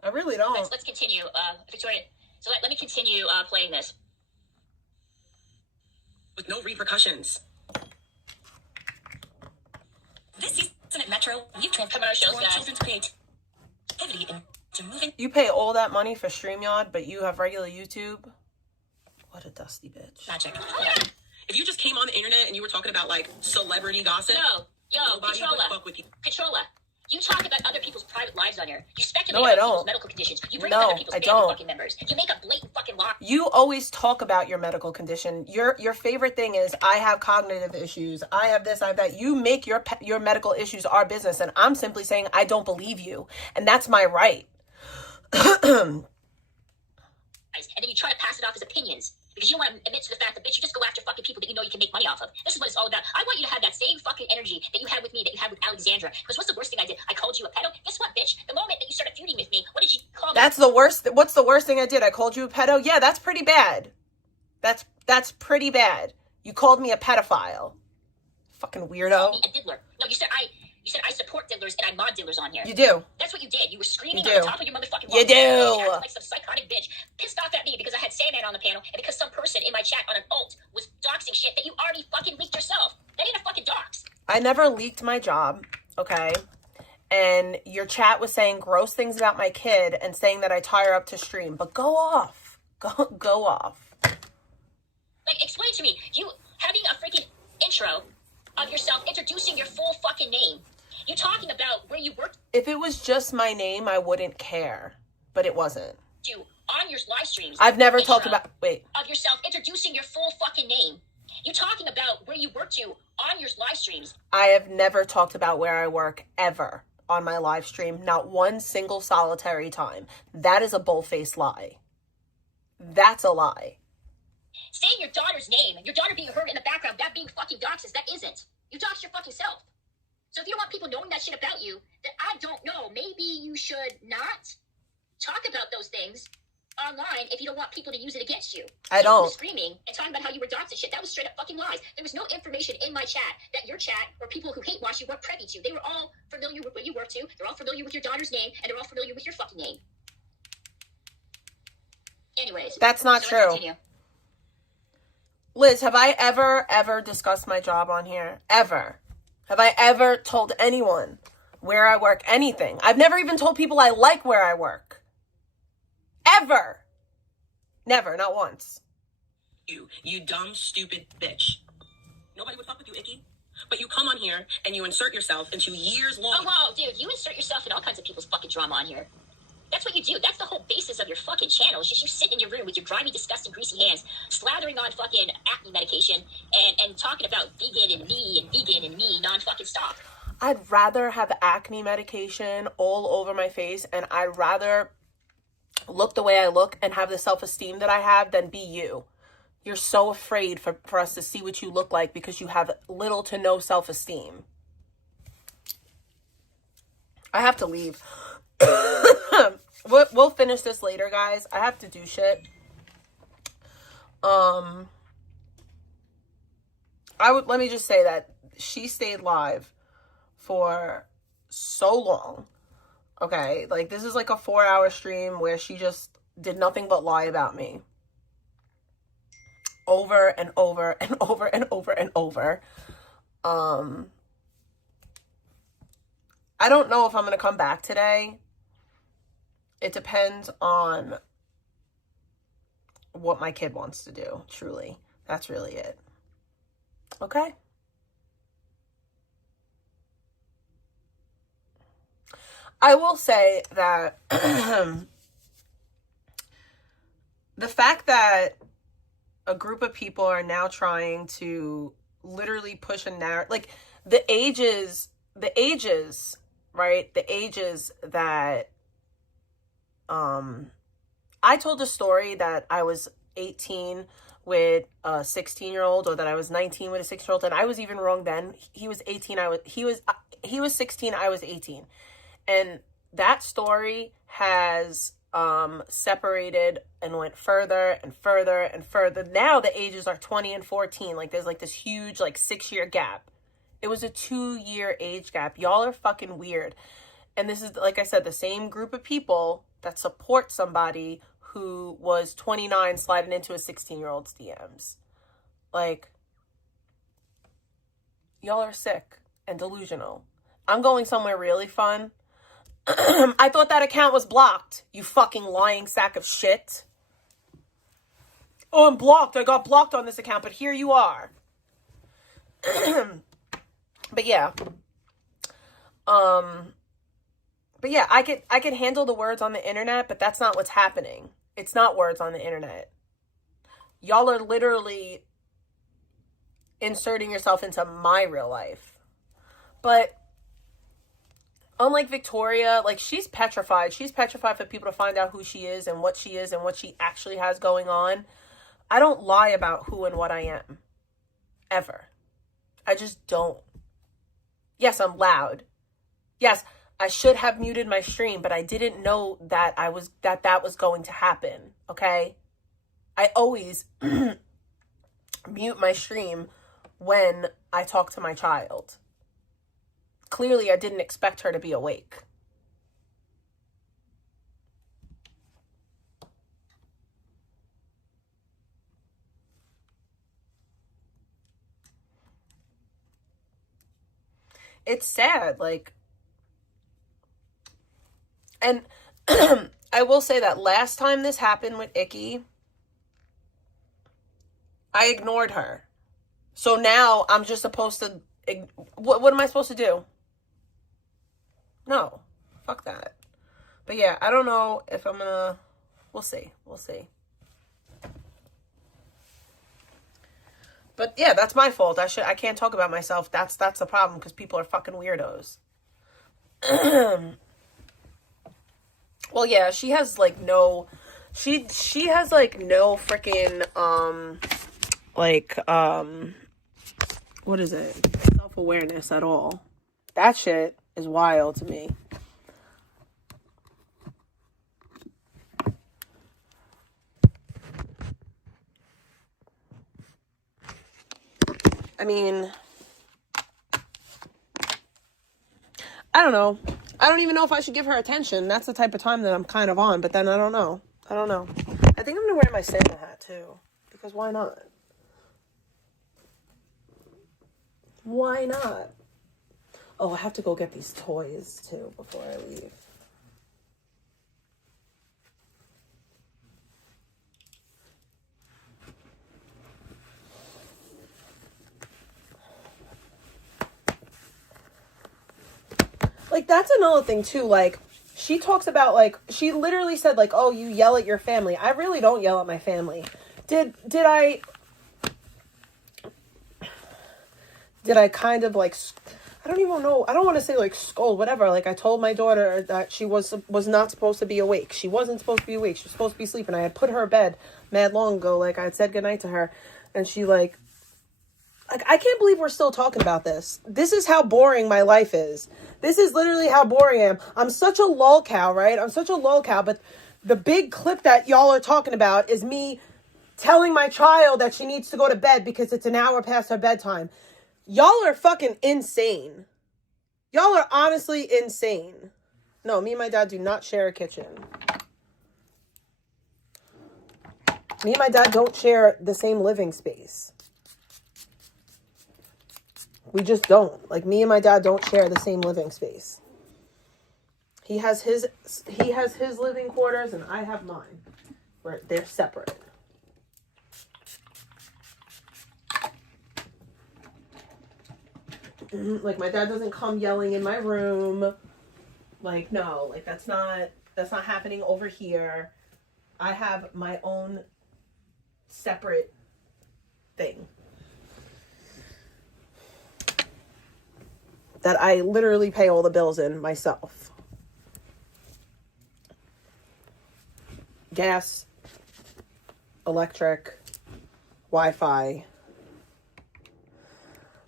I really don't. Let's continue. Victoria, so let me continue playing this. With no repercussions. This season at Metro, we've commercials, guys. Children's creativity into moving. You pay all that money for StreamYard, but you have regular YouTube? What a dusty bitch. Magic. If you just came on the internet and you were talking about, like, celebrity gossip... No. Yo, Controlla. You talk about other people's private lives on here. You speculate about people's medical conditions. You bring up other people's family fucking members. You make up blatant fucking lie. You always talk about your medical condition. Your favorite thing is, I have cognitive issues. I have this, I have that. You make your medical issues our business, and I'm simply saying I don't believe you, and that's my right. And then you try to pass it off as opinions because you don't want to admit to the fact that, bitch, you just go after fucking people that you know you can make money off of. This is what it's all about. I want you to have that same fucking energy that you had with me, that you had with Alexandra. Because what's the worst thing I did? I called you a pedo. Guess what, bitch? The moment that you started feuding with me, what did you call me? That's the worst. What's the worst thing I did? I called you a pedo? Yeah, that's pretty bad. That's pretty bad. You called me a pedophile. Fucking weirdo. A diddler. No, you said I support diddlers and I mod diddlers on here. You do. That's what you did. You were screaming You on do. the top of your motherfucking You lungs. do. You acted like some psychotic bitch, pissed off at me because I had Sandman on the panel and because some person in my chat on an alt was doxing shit that you already fucking leaked yourself. That ain't a fucking dox. I never leaked my job, okay? And your chat was saying gross things about my kid and saying that I tie her up to stream. But go off. Go off. Like, explain to me, you having a freaking intro of yourself, introducing your full fucking name. You talking about where you worked If it was just my name, I wouldn't care. But it wasn't. to on your live streams. I've never intro talked about... Wait. Of yourself, introducing your full fucking name. You talking about where you work to on your live streams. I have never talked about where I work ever on my live stream. Not one single solitary time. That is a bull-faced lie. That's a lie. Saying your daughter's name, your daughter being heard in the background, that being fucking doxes, that isn't. You dox your fucking self. So if you don't want people knowing that shit about you, then I don't know. Maybe you should not talk about those things online if you don't want people to use it against you. I So don't. screaming and talking about how you were doxing shit, that was straight up fucking lies. There was no information in my chat that your chat or people who hate watch you weren't privy to. They were all familiar with where you work to. They're all familiar with your daughter's name, and they're all familiar with your fucking name. Anyways. That's not so true. let's continue. Liz, have I ever discussed my job on here? Ever? Have I ever told anyone where I work? Anything? I've never even told people I like where I work. Ever. Never, not once. You dumb, stupid bitch. Nobody would fuck with you, Icky. But you come on here and you insert yourself into years long. Oh, wow, dude, you insert yourself in all kinds of people's fucking drama on here. That's what you do. That's the whole basis of your fucking channel. It's just you sit in your room with your grimy, disgusting, greasy hands, slathering on fucking acne medication and talking about vegan and me non-fucking stop. I'd rather have acne medication all over my face, and I'd rather look the way I look and have the self-esteem that I have than be you. You're so afraid for us to see what you look like because you have little to no self-esteem. I have to leave. We'll finish this later, guys. I have to do shit. Let me just say that she stayed live for so long. Okay, like this is like a 4-hour stream where she just did nothing but lie about me. Over and over and over and over and over. I don't know if I'm going to come back today. It depends on what my kid wants to do, truly. That's really it. Okay? I will say that the fact that a group of people are now trying to literally push a narrative, like the ages, right? The ages that I told a story that I was 18 with a 16-year-old, or that I was 19 with a 6-year-old, and I was even wrong then. He was 18, he was 16, I was 18. And that story has separated and went further and further and further. Now the ages are 20 and 14. Like there's like this huge like 6-year gap. It was a 2-year age gap. Y'all are fucking weird. And this is, like I said, the same group of people that support somebody who was 29 sliding into a 16-year-old's DMs. Like, y'all are sick and delusional. I'm going somewhere really fun. I thought that account was blocked, you fucking lying sack of shit. Oh, I'm blocked. I got blocked on this account, but here you are. But yeah. But yeah, I could handle the words on the internet, but that's not what's happening. It's not words on the internet. Y'all are literally inserting yourself into my real life. But unlike Victoria, like, she's petrified. She's petrified for people to find out who she is and what she actually has going on. I don't lie about who and what I am. Ever. I just don't. Yes, I'm loud. Yes, I should have muted my stream, but I didn't know that that was going to happen, okay? I always mute my stream when I talk to my child. Clearly, I didn't expect her to be awake. It's sad, like, and I will say that last time this happened with Icky, I ignored her. So now I'm just supposed to, what am I supposed to do? No, fuck that. But yeah, I don't know if I'm gonna, we'll see. But yeah, that's my fault. I can't talk about myself. That's the problem, because people are fucking weirdos. Well, yeah, she has like no, she has like no freaking, what is it? Self-awareness at all. That shit is wild to me. I mean, I don't know. I don't even know if I should give her attention. That's the type of time that I'm kind of on, but then I don't know. I think I'm going to wear my Santa hat too, because why not? Why not? Oh, I have to go get these toys too before I leave. Like, that's another thing too. Like, she talks about, like, she literally said, like, oh, you yell at your family. I really don't yell at my family. Did I kind of, like, I don't even know. I don't want to say, like, scold, whatever. Like, I told my daughter that she was not supposed to be awake. She wasn't supposed to be awake. She was supposed to be sleeping. I had put her to bed mad long ago. Like, I had said goodnight to her. And she, like, I can't believe we're still talking about this. This is how boring my life is. This is literally how boring I am. I'm such a lol cow, right? I'm such a lol cow. But the big clip that y'all are talking about is me telling my child that she needs to go to bed because it's an hour past her bedtime. Y'all are fucking insane. Y'all are honestly insane. No, me and my dad do not share a kitchen. Me and my dad don't share the same living space. We just don't. Like, me and my dad don't share the same living space. He has his living quarters and I have mine. They're separate. Like, my dad doesn't come yelling in my room. Like, no, like, that's not happening over here. I have my own separate thing that I literally pay all the bills in myself. Gas, electric, Wi-Fi.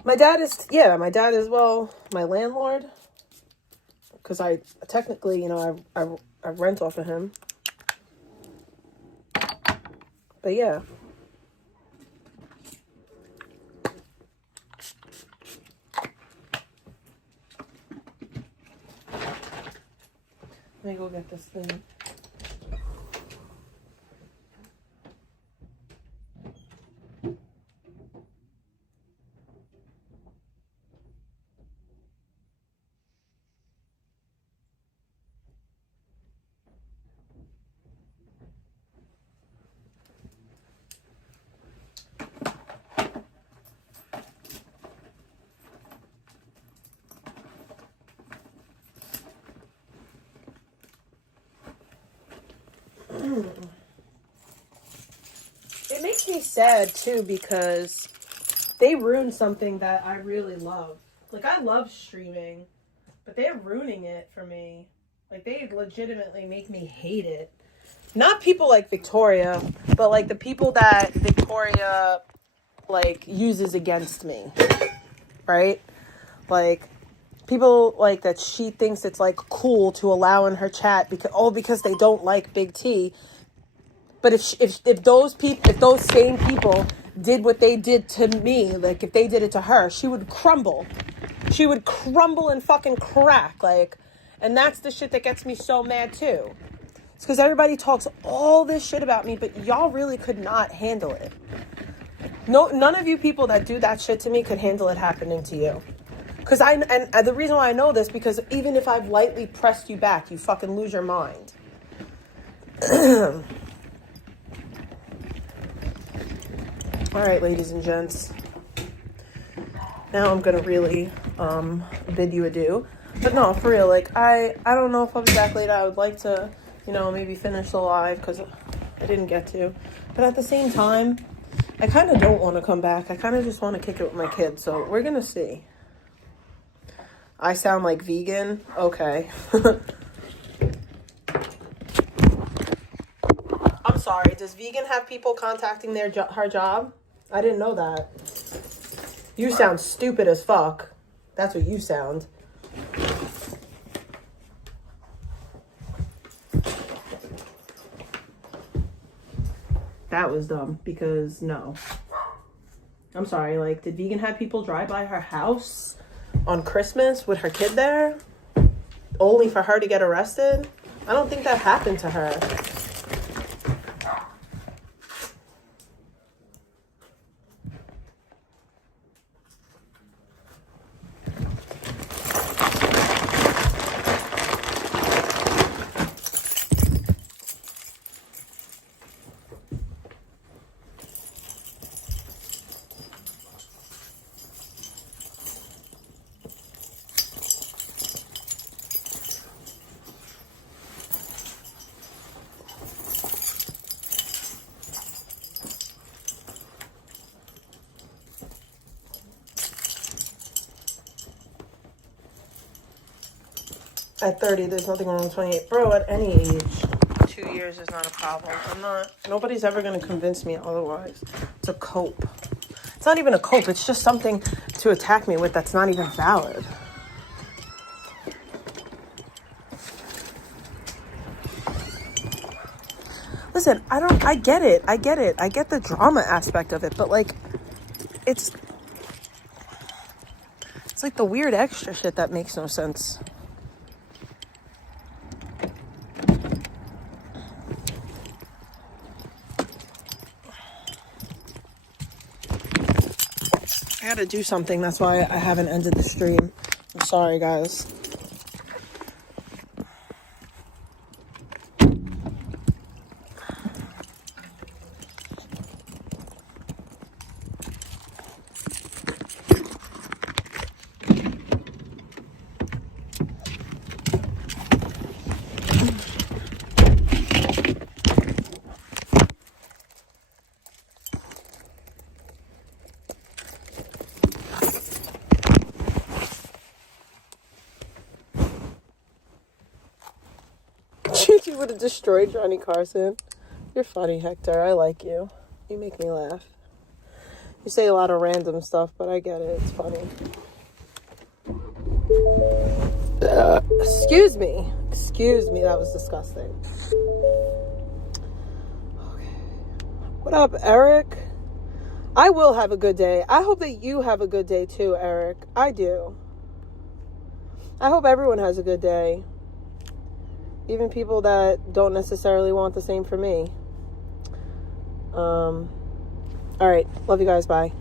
My dad is, well, my landlord. Because I technically, you know, I rent off of him. But yeah. Let me go get this thing. sad too because they ruined something that I really love. Like, I love streaming, but they're ruining it for me. Like, they legitimately make me hate it. Not people like Victoria, but like the people that Victoria like uses against me, right? Like, people like that she thinks it's like cool to allow in her chat because they don't like Big T. But if those same people did what they did to me, like if they did it to her, she would crumble. She would crumble and fucking crack. Like, and that's the shit that gets me so mad too. It's because everybody talks all this shit about me, but y'all really could not handle it. No, none of you people that do that shit to me could handle it happening to you. Because and the reason why I know this, because even if I've lightly pressed you back, you fucking lose your mind. All right, ladies and gents. Now I'm gonna really bid you adieu. But no, for real, like I don't know if I'll be back later. I would like to, maybe finish the live because I didn't get to. But at the same time, I kind of don't want to come back. I kind of just want to kick it with my kids. So we're gonna see. I sound like vegan. Okay. I'm sorry. Does vegan have people contacting her job? I didn't know that. You sound stupid as fuck. That's what you sound. That was dumb because no. I'm sorry. Like, did vegan have people drive by her house on Christmas with her kid there? Only for her to get arrested? I don't think that happened to her. At 30, there's nothing wrong with 28. Bro, at any age, 2 years is not a problem. Nobody's ever going to convince me otherwise. It's a cope. It's not even a cope. It's just something to attack me with that's not even valid. Listen, I get it. I get the drama aspect of it, but like, it's like the weird extra shit that makes no sense. I gotta do something. That's why I haven't ended the stream. I'm sorry, guys. You would have destroyed Johnny Carson. You're funny, Hector. I like you. You make me laugh. You say a lot of random stuff, but I get it. It's funny. Excuse me. Excuse me. That was disgusting. Okay. What up, Eric? I will have a good day. I hope that you have a good day too, Eric. I do. I hope everyone has a good day. Even people that don't necessarily want the same for me. All right. Love you guys. Bye.